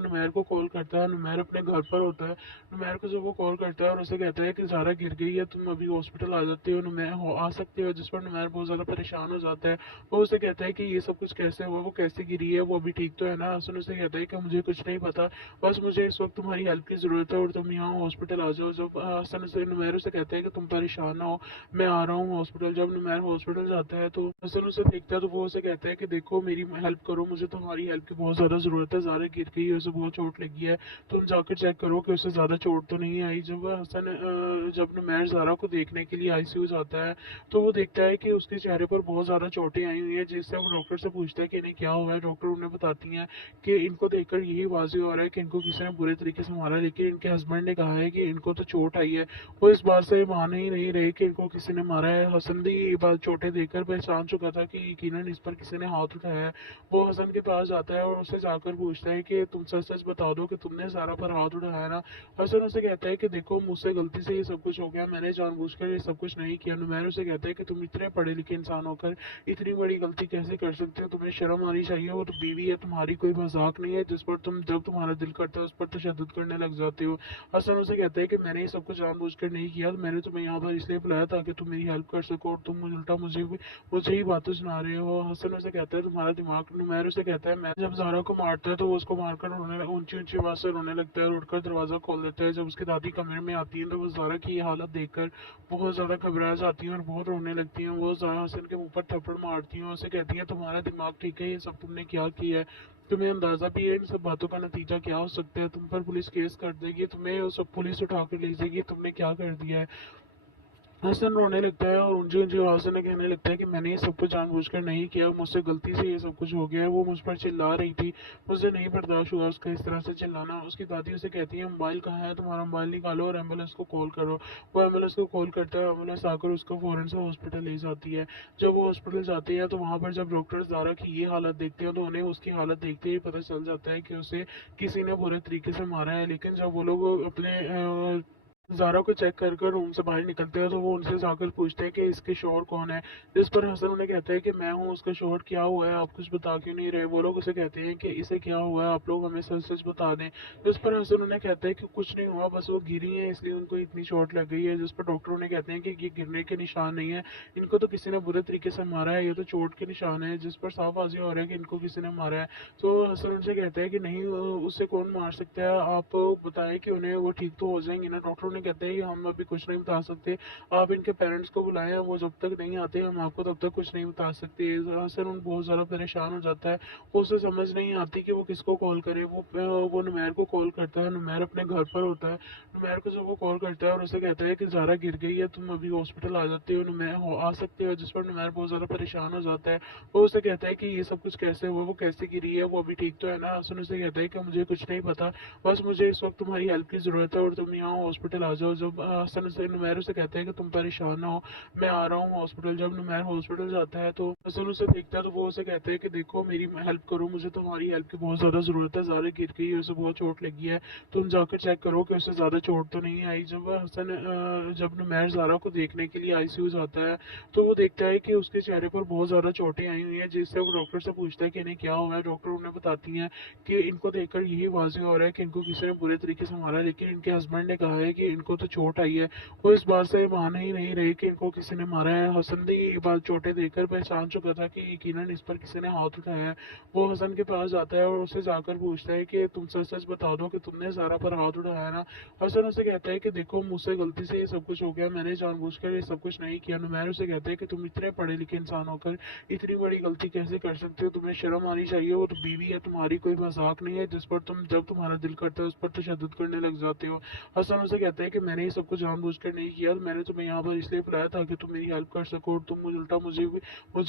नुमैर को कॉल करता है, नुमैर अपने घर पर होता है। नुमैर को जब वो कॉल करता है और उसे कहता है कि ज़ारा गिर गई है, तुम अभी हॉस्पिटल आ जाते हो, नुमैर आ सकते हो। जिस पर नुमैर बहुत ज़्यादा परेशान हो जाता है, वो उसे कहता है कि ये सब कुछ कैसे हुआ, वो कैसे गिरी है, वो अभी ठीक तो है ना। हसन उसे कहता है कि मुझे कुछ नहीं पता, बस मुझे इस वक्त तुम्हारी हेल्प की ज़रूरत है और तुम यहाँ हॉस्पिटल आ जाओ। जब हसन से नुमैर उसे कहता है कि तुम परेशान ना हो, मैं आ रहा हूँ हॉस्पिटल। जब नुमैर हॉस्पिटल जाता है तो हसन उसे देखता है तो वो उसे कहता है कि देखो मेरी हेल्प करो, मुझे तुम्हारी हेल्प की बहुत ज़्यादा ज़रूरत है। ज़ारा गिर गई है, उसे बहुत चोट लगी है, तुम जाकर चेक करो कि उसे ज़्यादा चोट तो नहीं आई। जब नुमैर ज़ारा को देखने के लिए आईसीयू जाता है तो वो देखता है कि उसके चेहरे पर बहुत ज़्यादा चोटें आई हुई हैं, जिससे वो डॉक्टर से पूछता है कि इन्हें क्या हुआ है। डॉक्टर उन्हें बताती हैं कि इनको देखकर यही वाज़ेह हो रहा है कि इनको किसी ने बुरे तरीके से मारा, लेकिन इनके हस्बैंड ने कहा है कि इनको तो चोट आई है। वो इस बात से मान ही नहीं रहे कि इनको किसी ने मारा है। हसन भी ये बात चोटें देखकर पहचान चुका था कि यकीनन इस पर किसी ने हाथ उठाया है। वो हसन के पास जाता है और उससे जाकर पूछता है कि तुम सच सच बता दो कि तुमने ज़ारा पर हाथ उठाया ना। हसन उसे कहता है कि देखो मुझसे गलती से ये सब कुछ हो गया, मैंने जानबूझकर ये सब कुछ नहीं किया। नुमैर उसे कहता है कि तुम इतने पढ़े लिखे इंसान होकर इतनी बड़ी गलती कैसे कर सकते हो, तुम्हें शर्म आनी चाहिए। वो तो बीवी है तुम्हारी, कोई मजाक नहीं है जिस पर तुम जब तुम्हारा दिल करता है उस पर तशद्दुद करने लग जाते हो। हसन उसे कहता है कि मैंने ये सब कुछ जानबूझकर नहीं किया, मैंने तुम्हें यहाँ पर इसलिए बुलाया ताकि तुम मेरी हेल्प कर सको, और तुम उल्टा मुझे ही बातें सुना रहे हो। हसन उसे कहता है तुम्हारा दिमाग। नुमैर उसे कहता है मैं जब ज़ारा को मारता है तो वो उसको मारकर रोने ऊंची ऊंची आवाज से रोने लगता है और उठकर दरवाजा खोल देता है। जब उसकी दादी कमरे में आती है तो वो ज़ारा की ये हालत देखकर बहुत ज्यादा घबरा जाती हैं और बहुत रोने लगती हैं। वो ज़ारा हसन के मुंह पर थप्पड़ मारती हैं, उसे कहती हैं तुम्हारा दिमाग ठीक है, ये सब तुमने क्या किया है, तुम्हें अंदाजा भी है इन सब बातों का नतीजा क्या हो सकता है, तुम पर पुलिस केस कर देगी, तुम्हें वो सब पुलिस उठा कर ले जाएगी, तुमने क्या कर दिया है। हसन रोने लगता है और ऊंची ऊंची आवाज से कहने लगता है कि मैंने ये सब कुछ जानबूझकर नहीं किया, मुझसे गलती से ये सब कुछ हो गया है। वो मुझ पर चिल्ला रही थी, मुझे नहीं बर्दाश्त हुआ उसका इस तरह से चिल्लाना। उसकी दादी उसे कहती है मोबाइल कहाँ है, तुम्हारा मोबाइल निकालो और एम्बुलेंस को कॉल करो। वो एम्बुलेंस को कॉल करता है, एम्बुलेंस आकर उसको फौरन से हॉस्पिटल ले जाती है। जब वो हॉस्पिटल जाती है तो वहाँ पर जब डॉक्टर ज़ारा की ये हालत देखते हैं तो उन्हें उसकी हालत देखते ही पता चल जाता है कि उसे किसी ने बुरे तरीके से मारा है। लेकिन जब वो लोग अपने ज़ारा को चेक कर कर रूम से बाहर निकलते हैं तो वो उनसे जाकर पूछते हैं कि इसके शौहर कौन है, जिस पर हसन उन्हें कहता है कि मैं हूँ, उसका शौहर क्या हुआ है, आप कुछ बता क्यों नहीं रहे। वो लोग उसे कहते हैं कि इसे क्या हुआ है, आप लोग हमें सच सच बता दें। जिस पर हसन उन्हें कहता है कि कुछ नहीं हुआ, बस वो गिरी है इसलिए उनको इतनी चोट लग गई है। जिस पर डॉक्टर उन्हें कहते हैं कि ये गिरने के निशान नहीं है, इनको तो किसी ने बुरे तरीके से मारा है, ये तो चोट के निशान है। जिस पर साफ वाज़ेह हो रहा है कि इनको किसी ने मारा है। तो हसन उनसे कहता है कि नहीं, उससे कौन मार सकता है, आप बताएं कि उन्हें वो ठीक तो हो जाएंगे ना। डॉक्टर उन्हें कहते हैं कि हम भी कुछ नहीं बता सकते, आप इनके पेरेंट्स को बुलाएं, वो जब तक नहीं आते हम आपको तब तक कुछ नहीं बता सकते। हसन बहुत ज़्यादा परेशान हो जाता है, उसे समझ नहीं आती कि वो किसको कॉल करे। वो नुमैर को कॉल करता है, नुमैर अपने घर पर होता है। नुमैर को जब वो कॉल करता है और उसे कहता है कि ज़ारा गिर गई है, तुम अभी हॉस्पिटल आ जाते हो, नुमैर आ सकते हो। जिस पर नुमैर बहुत ज़्यादा परेशान हो जाता है, वो उसे कहता है कि ये सब कुछ कैसे हुआ, वो कैसे गिरी है, वो अभी ठीक तो है ना। हसन उसे कहता है कि मुझे कुछ नहीं पता, बस मुझे इस वक्त तुम्हारी हेल्प की ज़रूरत है और तुम यहाँ हॉस्पिटल आ जाओ। जब नुमैर उसे कहता है कि तुम परेशान ना हो, मैं आ रहा हूँ हॉस्पिटल। जब नुमैर हॉस्पिटल जाता है तो हसन उसे देखता है तो वो उसे कहता है कि देखो मेरी हेल्प करो, मुझे तुम्हारी हेल्प की बहुत ज़्यादा ज़रूरत है, ज़ारा गिर गई है, उसे बहुत चोट लगी है, तुम जाकर चेक करो कि उसे ज़्यादा चोट तो नहीं आई। जब नुमैर ज़ारा को देखने के लिए आईसीयू जाता है तो वो देखता है कि उसके चेहरे पर बहुत ज़्यादा चोटें आई हुई हैं, जिससे वो डॉक्टर से पूछता है कि इन्हें क्या हुआ है। डॉक्टर उन्हें बताती हैं कि इनको देखकर यही वाज़ेह हो रहा है कि इनको किसी ने बुरे तरीके से मारा, लेकिन इनके हस्बैंड ने कहा है कि इनको तो चोट आई है। वो इस बात से मान ही नहीं रही कि इनको किसी ने मारा है। हसन भी ये बात चोटें देखकर पहचान चुका था कि यकीनन इस पर किसी ने हाथ उठाया है। वो हसन के पास जाता है और उसे जाकर पूछता है कि तुम सच सच बता दो कि तुमने ज़ारा पर हाथ उठाया ना। हसन उसे कहता है कि देखो मुझसे गलती से ये सब कुछ हो गया, मैंने जानबूझकर ये सब कुछ नहीं किया। नुमैर उसे कहता है कि तुम इतने पढ़े लिखे इंसान होकर इतनी बड़ी गलती कैसे कर सकते हो, तुम्हें शर्म आनी चाहिए, वो तो बीवी है तुम्हारी, कोई मजाक नहीं है जिस पर तुम जब तुम्हारा दिल करता है उस पर तशद्दुद करने लग जाते हो। हसन उसे कहता है कहता है कि मैंने ये सब कुछ जानबूझकर नहीं किया, मैंने तुम्हें यहाँ पर इसलिए बुलाया ताकि तुम मेरी हेल्प कर सको, और तुम उल्टा मुझे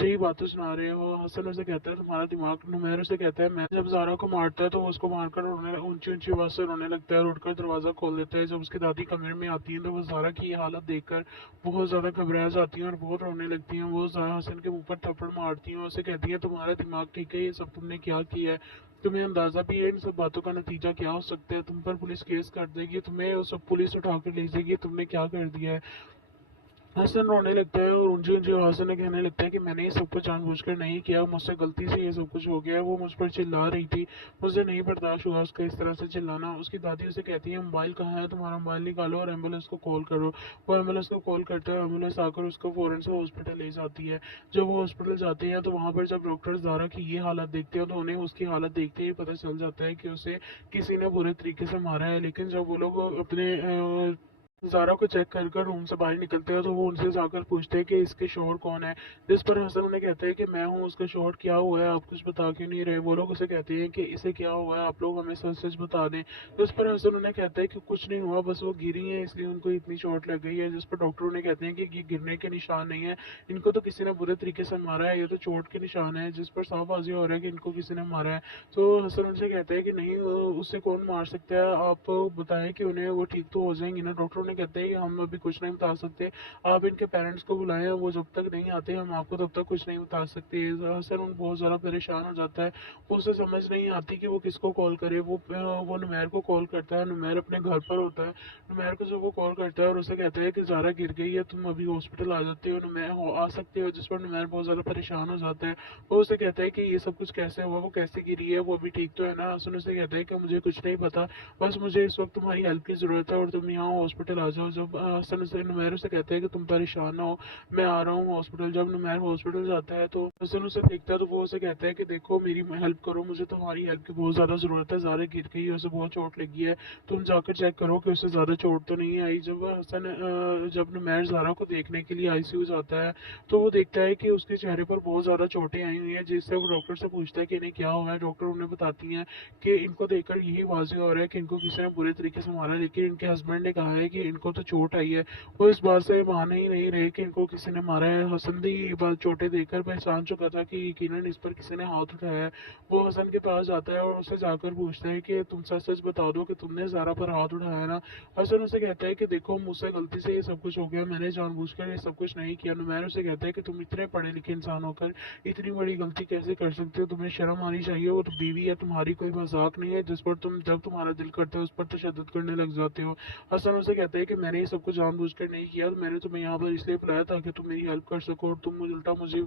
ही बातें सुना रहे हो। हसन उसे कहता है तुम्हारा दिमाग, नुमैर उसे कहता है मैं जब ज़ारा को मारता है तो वो उसको मारकर ऊंची ऊंची आवाज से रोने लगता है और उठकर दरवाजा खोल देता है। जब उसकी दादी कमरे में आती है तो वो ज़ारा की ये हालत देखकर बहुत ज़्यादा घबरा जाती हैं और बहुत रोने लगती हैं। वो ज़ारा हसन के मुंह पर थप्पड़ मारती हैं और उसे कहती हैं तुम्हारा दिमाग ठीक है, ये सब तुमने क्या किया है, तुम्हें अंदाजा भी है इन सब बातों का नतीजा क्या हो सकता है, तुम पर पुलिस केस कर देगी, तुम्हें वो सब पुलिस उठा कर ले जाएगी, तुमने क्या कर दिया है। हसन रोने लगता है और ऊंची ऊंची आवाज से कहने लगता है कि मैंने ये सब कुछ जानबूझकर नहीं किया, मुझसे गलती से ये सब कुछ हो गया है। वो मुझ पर चिल्ला रही थी, मुझे नहीं बर्दाश्त हुआ उसका इस तरह से चिल्लाना। उसकी दादी उसे कहती है मोबाइल कहाँ है, तुम्हारा मोबाइल निकालो और एम्बुलेंस को कॉल करो। वो एम्बुलेंस को कॉल करता है, एम्बुलेंस आकर उसको फौरन से हॉस्पिटल ले जाती है। जब वो हॉस्पिटल जाते हैं तो वहाँ पर जब डॉक्टर ज़ारा की ये हालत देखते हैं तो उन्हें उसकी हालत देखते ही पता चल जाता है कि उसे किसी ने बुरे तरीके से मारा है। लेकिन जब वो लोग अपने ज़ारा को चेक कर रूम से बाहर निकलते हैं तो वो उनसे जाकर पूछते हैं कि इसके शोहर कौन है, जिस पर हसन उन्हें कहते हैं कि मैं हूँ, उसका शोहर क्या हुआ है, आप कुछ बता क्यों नहीं रहे। वो लोग उसे कहते हैं कि इसे क्या हुआ है, आप लोग हमें सच सच बता दें। जिस पर हसन उन्हें कहता है कि कुछ नहीं हुआ, बस वो गिरी है इसलिए उनको इतनी चोट लग गई है। जिस पर डॉक्टर उन्हें कहते हैं कि ये गिरने के निशान नहीं है, इनको तो किसी ने बुरे तरीके से मारा है, ये तो चोट के निशान है। जिस पर साफ वाज़ेह हो रहा है कि इनको किसी ने मारा है। तो हसन उनसे कहता है कि नहीं, उससे कौन मार सकता है, आप बताएं कि उन्हें वो ठीक तो हो जाएंगी ना। डॉक्टर उन्हें कहते हैं कि हम अभी कुछ नहीं बता सकते, आप इनके पेरेंट्स को बुलाएं, वो जब तक नहीं आते हम आपको तब तक कुछ नहीं बता सकते। हसन उन बहुत ज़्यादा परेशान हो जाता है, वो उसे समझ नहीं आती कि वो किसको कॉल करे। वो नुमैर को कॉल करता है, नुमैर अपने घर पर होता है। नुमैर को जब वो कॉल करता है और उसे कहता है कि ज़ारा गिर गई है, तुम अभी हॉस्पिटल आ जाते हो, नुमैर आ सकते हो। जिस पर नुमैर बहुत ज़्यादा परेशान हो जाता है, वो उसे कहता है कि ये सब कुछ कैसे हुआ, वो कैसे गिरी है, वो अभी ठीक तो है ना। हसन उसे कहता है कि मुझे कुछ नहीं पता, बस मुझे इस वक्त तुम्हारी हेल्प की ज़रूरत है और तुम यहाँ हॉस्पिटल आ जाओ। जब हसन उसे नुमैर उसे कहता है कि तुम परेशान ना हो, मैं आ रहा हूँ हॉस्पिटल। जब नुमैर हॉस्पिटल जाता है तो हसन उसे देखता है तो वो उसे कहता है कि देखो मेरी हेल्प करो, मुझे तुम्हारी हेल्प की बहुत ज़्यादा ज़रूरत है, ज़ारा गिर गई है, उसे बहुत चोट लगी है, तुम जाकर चेक करो कि उसे ज़्यादा चोट तो नहीं आई। जब नुमैर ज़ारा को देखने के लिए आईसीयू जाता है तो वो देखता है कि उसके चेहरे पर बहुत ज़्यादा चोटें आई हुई हैं, जिससे वो डॉक्टर से पूछता है कि इन्हें क्या हुआ है। डॉक्टर उन्हें बताती हैं कि इनको देखकर यही वाज़ेह हो रहा है कि इनको किसी ने बुरे तरीके से मारा है, लेकिन इनके हस्बैंड ने कहा है कि इनको तो चोट आई है। वो इस बात से मान ही नहीं रहे कि इनको किसी ने मारा है। हसन भी ये बात चोटें देखकर पहचान चुका था कि यकीनन इस पर किसी ने हाथ उठाया है। वो हसन के पास जाता है और उसे जाकर पूछता है कि तुम सच सच बता दो कि तुमने ज़ारा पर हाथ उठाया ना। हसन उसे कहता है कि देखो मुझसे गलती से ये सब कुछ हो गया, मैंने जानबूझकर ये सब कुछ नहीं किया। नुमैर उसे कहता है कि तुम इतने पढ़े लिखे इंसान होकर इतनी बड़ी गलती कैसे कर सकते हो, तुम्हें शर्म आनी चाहिए, वो तो बीवी है तुम्हारी, कोई मजाक नहीं है जिस पर तुम जब तुम्हारा दिल करता है उस पर तशद्दुद करने लग जाते हो। हसन उसे कहता है कि मैंने ये सब कुछ जानबूझकर नहीं किया, मैंने तुम्हें यहाँ पर इसलिए बुलाया ताकि तुम मेरी हेल्प कर सको, और तुम उल्टा मुझे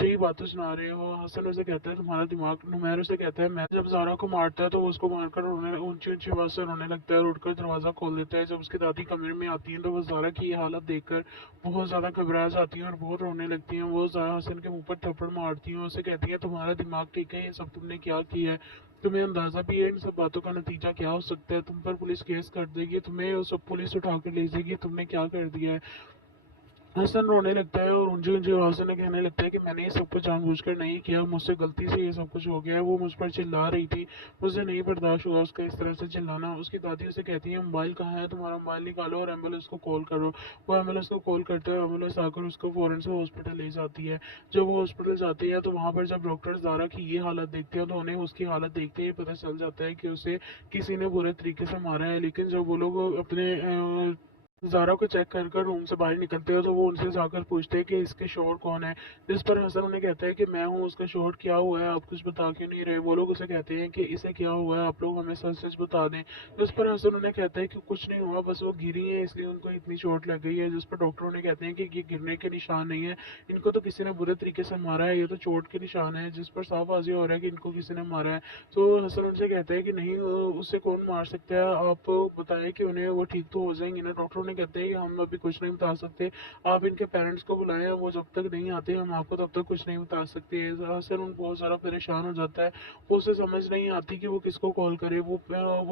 ही बातें सुना रहे हो। हसन उसे कहता है तुम्हारा दिमाग, नुमैर उसे कहता है मैं जब ज़ारा को मारता है तो वो उसको मारकर ऊंची ऊंची आवाज से रोने लगता है और उठकर दरवाजा खोल देता है। जब उसकी दादी कमरे में आती है तो वो ज़ारा की ये हालत देखकर बहुत ज़्यादा घबरा जाती हैं और बहुत रोने लगती हैं। वो ज़ारा हसन के मुंह पर थप्पड़ मारती हैं और उसे कहती है तुम्हारा दिमाग ठीक है, ये सब तुमने क्या किया है, तुम्हें अंदाजा भी है इन सब बातों का नतीजा क्या हो सकता है, तुम पर पुलिस केस कर देगी, तुम्हें वो सब पुलिस उठा कर ले जाएगी, तुमने क्या कर दिया है। हसन रोने लगता है और ऊंची ऊंची आवाज से कहने लगता है कि मैंने ये सब कुछ जानबूझकर नहीं किया, मुझसे गलती से ये सब कुछ हो गया है। वो मुझ पर चिल्ला रही थी, मुझे नहीं बर्दाश्त हुआ उसका इस तरह से चिल्लाना। उसकी दादी उसे कहती है मोबाइल कहाँ है, तुम्हारा मोबाइल निकालो और एम्बुलेंस को कॉल करो। वो एम्बुलेंस को कॉल करते हैं, एम्बुलेंस आकर उसको फौरन से हॉस्पिटल ले जाती है। जब वो हॉस्पिटल जाती है तो वहाँ पर जब डॉक्टर ज़ारा की ये हालत देखते हैं तो उन्हें उसकी हालत देखते ही पता चल जाता है कि उसे किसी ने बुरे तरीके से मारा है। लेकिन जब वो लोग अपने ज़ारा को चेक कर रूम से बाहर निकलते हो तो वो उनसे जाकर पूछते हैं कि इसके शोहर कौन है। जिस पर हसन उन्हें कहता है कि मैं हूँ, उसका शोहर क्या हुआ है, आप कुछ बता क्यों नहीं रहे। वो लोग उसे कहते हैं कि इसे क्या हुआ है, आप लोग हमें सच सच बता दें। जिस पर हसन उन्हें कहता है कि कुछ नहीं हुआ, बस वो गिरी है इसलिए उनको इतनी चोट लग गई है। जिस पर डॉक्टर उन्हें कहते हैं कि ये गिरने के निशान नहीं है, इनको तो किसी ने बुरे तरीके से मारा है, ये तो चोट के निशान है। जिस पर साफ वाज़ेह हो रहा है कि इनको किसी ने मारा है। तो हसन उनसे कहता है कि नहीं, उससे कौन मार सकता है, आप बताएं कि उन्हें वो ठीक तो हो जाएंगे ना। डॉक्टर उन्हें कहते हैं कि हम अभी कुछ नहीं बता सकते, आप इनके पेरेंट्स को बुलाएं, वो जब तक नहीं आते हम आपको तब तक कुछ नहीं बता सकते। हसन उन बहुत सारा परेशान हो जाता है, वो उसे समझ नहीं आती कि वो किसको कॉल करे। वो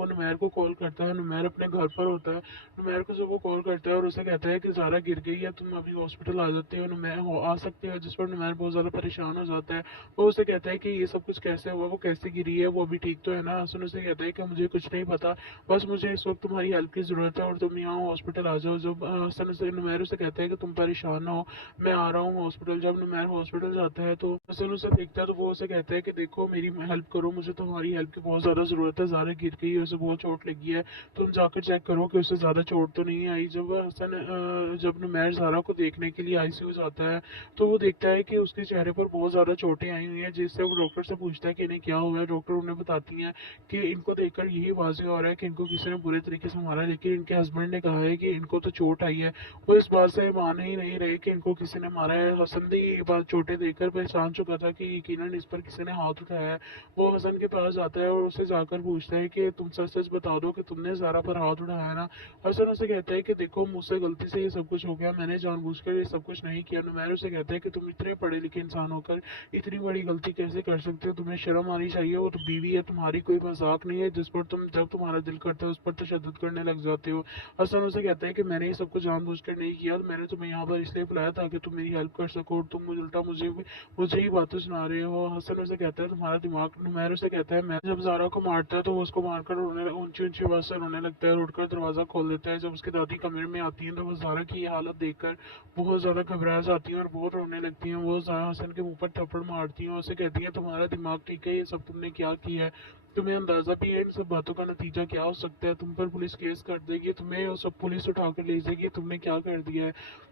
नुमैर को कॉल करता है, नुमैर अपने घर पर होता है। नुमैर को जब वो कॉल करता है और उसे कहता है कि ज़ारा गिर गई है, तुम अभी हॉस्पिटल आ जाते हो, नुमैर आ सकते हो, जिस पर नुमैर बहुत ज़्यादा परेशान हो जाता है। वो उसे कहता है कि ये सब कुछ कैसे हुआ, वो कैसे गिरी है, वो अभी ठीक तो है ना। हसन उसे कहता है कि मुझे कुछ नहीं पता, बस मुझे इस वक्त तुम्हारी हेल्प की ज़रूरत है और तुम यहाँ हॉस्पिटल आ जाओ। जब हसन उसे नुमैर उसे कहता है कि तुम परेशान ना हो, मैं आ रहा हूँ हॉस्पिटल। जब नुमैर हॉस्पिटल जाता है तो हसन उसे देखता है तो वो उसे कहता है कि देखो मेरी हेल्प करो, मुझे तुम्हारी हेल्प की बहुत ज़्यादा ज़रूरत है, ज़ारा गिर गई है, उसे बहुत चोट लगी है, तुम जाकर चेक करो कि उसे ज़्यादा चोट तो नहीं आई। जब नुमैर ज़ारा को देखने के लिए आईसीयू जाता है तो वो देखता है कि उसके चेहरे पर बहुत ज़्यादा चोटें आई हुई हैं, जिससे वो डॉक्टर से पूछता है कि इन्हें क्या हुआ है। डॉक्टर उन्हें बताती हैं कि इनको देखकर यही वाज़ेह हो रहा है कि इनको किसी ने बुरे तरीके से मारा है, लेकिन इनके हस्बैंड ने कहा है कि इनको तो चोट आई है। वो इस बात से मान ही नहीं रहे कि इनको किसी ने मारा है। हसन भी ये बात चोटें देखकर पहचान चुका था कि यकीनन इस पर किसी ने हाथ उठाया है। वो हसन के पास जाता है और उसे जाकर पूछता है कि तुम सच सच बता दो कि तुमने ज़ारा पर हाथ उठाया ना। हसन उसे कहता है कि देखो मुझसे गलती से ये सब कुछ हो गया, मैंने जानबूझकर ये सब कुछ नहीं किया। नुमैर उसे कहता है कि तुम इतने पढ़े लिखे इंसान होकर इतनी बड़ी गलती कैसे कर सकते हो, तुम्हें शर्म आनी चाहिए, वो तो बीवी है तुम्हारी, कोई मजाक नहीं है जिस पर तुम जब तुम्हारा दिल करता है उस पर तशद्दुद करने लग जाते हो। हसन उसे कहता है कि मैंने ये सब कुछ जानबूझकर नहीं किया, मैंने तुम्हें यहाँ पर इसलिए बुलाया ताकि तुम मेरी हेल्प कर सको, और तुम उल्टा मुझे ही बातें सुना रहे हो। हसन उसे कहता है तुम्हारा दिमाग। नुमैर उसे कहता है मैं जब ज़ारा को मारता है तो वो उसको मारकर ऊंची ऊंची आवाज से रोने लगता है, उठकर दरवाजा खोल देता है। जब उसकी दादी कमरे में आती है तो वो ज़ारा की हालत देखकर बहुत ज्यादा घबरा जाती है और बहुत रोने लगती हैं। वो ज़ारा हसन के मुंह पर थप्पड़ मारती हैं, उसे कहती है तुम्हारा दिमाग ठीक है, ये सब तुमने क्या किया है, तुम्हें अंदाजा भी है इन सब बातों का नतीजा क्या हो सकता है, तुम पर पुलिस केस कर देगी, तुम्हें वो सब पुलिस उठा कर ले जाएगी, तुमने क्या कर दिया है।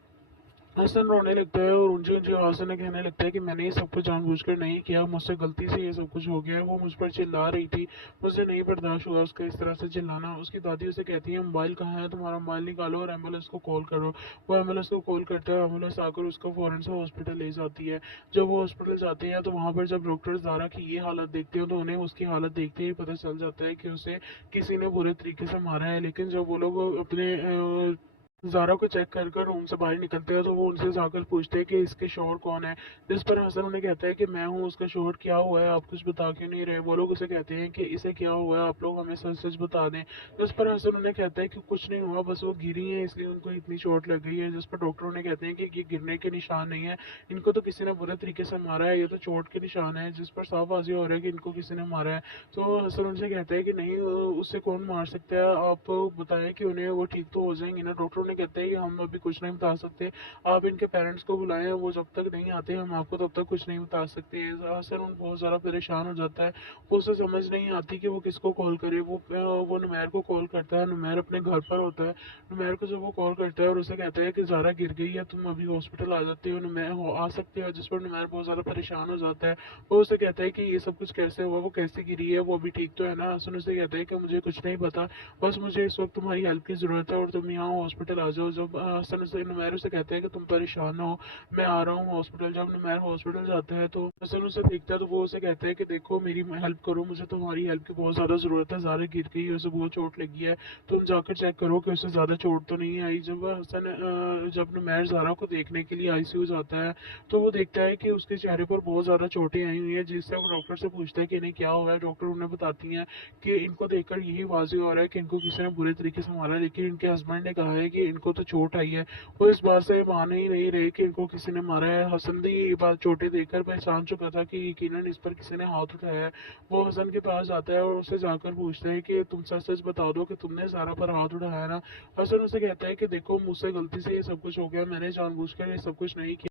हसन रोने लगता है और ऊंची ऊंची आवाज से कहने लगता है कि मैंने ये सब कुछ जानबूझकर नहीं किया, मुझसे गलती से ये सब कुछ हो गया है। वो मुझ पर चिल्ला रही थी, मुझे नहीं बर्दाश्त हुआ उसका इस तरह से चिल्लाना। उसकी दादी उसे कहती है मोबाइल कहाँ है तुम्हारा, मोबाइल निकालो और एम्बुलेंस को कॉल करो। वो एम्बुलेंस को कॉल करता है, एम्बुलेंस आकर उसको फौरन से हॉस्पिटल ले जाती है। जब वो हॉस्पिटल जाते हैं तो वहाँ पर जब डॉक्टर ज़ारा की ये हालत देखते हैं तो उन्हें उसकी हालत देखते ही पता चल जाता है कि उसे किसी ने बुरे तरीके से मारा है। लेकिन जब वो लोग अपने ज़ारा को चेक कर रूम से बाहर निकलते हैं तो वो उनसे जाकर पूछते हैं कि इसके शोहर कौन है, जिस पर हसन उन्हें कहता है कि मैं हूँ उसका शोहर, क्या हुआ है आप कुछ बता क्यों नहीं रहे। वो लोग उसे कहते हैं कि इसे क्या हुआ है, आप लोग हमें सच सच बता दें। जिस पर हसन उन्हें कहता है कि कुछ नहीं हुआ, बस वो गिरी है इसलिए उनको इतनी चोट लग गई है। जिस पर डॉक्टर उन्हें कहते हैं कि ये गिरने के निशान नहीं है, इनको तो किसी ने बुरे तरीके से मारा है, ये तो चोट के निशान है। जिस पर साफ वाज़ेह हो रहा है कि इनको किसी ने मारा है। तो हसन उनसे कहता है कि नहीं उससे कौन मार सकता है, आप बताएं कि उन्हें वो ठीक तो हो जाएंगे ना। डॉक्टर उन्हें कहते हैं कि हम अभी कुछ नहीं बता सकते, आप इनके पेरेंट्स को बुलाएं, वो जब तक नहीं आते हम आपको तब तक कुछ नहीं बता सकते। हसन उन बहुत ज़्यादा परेशान हो जाता है, वो उसे समझ नहीं आती कि वो किसको कॉल करे। वो नुमैर को कॉल करता है, नुमैर अपने घर पर होता है। नुमैर को जब वो कॉल करता है और उसे कहता है कि ज़ारा गिर गई है, तुम अभी हॉस्पिटल आ जाते हो, नुमैर आ सकते हो, जिस पर नुमैर बहुत ज़्यादा परेशान हो जाता है। वो उसे कहता है कि ये सब कुछ कैसे हुआ, वो कैसे गिरी है, वो अभी ठीक तो है ना। हसन उसे कहता है कि मुझे कुछ नहीं पता, बस मुझे इस वक्त तुम्हारी हेल्प की ज़रूरत है और तुम यहाँ हॉस्पिटल आ जाओ। जब हसन उसे नुमैर उसे कहता है कि तुम परेशान हो, मैं आ रहा हूँ हॉस्पिटल। जब नुमैर हॉस्पिटल जाता है तो हसन उसे देखता है तो वो उसे कहता है कि देखो मेरी हेल्प करो, मुझे तुम्हारी हेल्प की बहुत ज़्यादा ज़रूरत है, ज़ारा गिर गई है, उसे बहुत चोट लगी है, तुम जाकर चेक करो कि उसे ज़्यादा चोट तो नहीं आई। जब नुमैर ज़ारा को देखने के लिए आईसीयू जाता है तो वो देखता है कि उसके चेहरे पर बहुत ज़्यादा चोटें आई हुई है, जिससे वो डॉक्टर से पूछता है कि इन्हें क्या हुआ है। डॉक्टर उन्हें बताती हैं कि इनको देखकर यही वाज़ेह हो रहा है कि इनको किसी ने बुरे तरीके से मारा है, लेकिन इनके हस्बैंड ने कहा है कि इनको तो चोट आई है। वो इस बात से मान ही नहीं रहे कि इनको किसी ने मारा है। हसन भी ये बात चोटें देखकर पहचान चुका था कि यकीनन इस पर किसी ने हाथ उठाया है। वो हसन के पास जाता है और उसे जाकर पूछता है कि तुम सच सच बता दो कि तुमने ज़ारा पर हाथ उठाया ना। हसन उसे कहता है कि देखो मुझसे गलती से ये सब कुछ हो गया, मैंने जानबूझकर ये सब कुछ नहीं किया।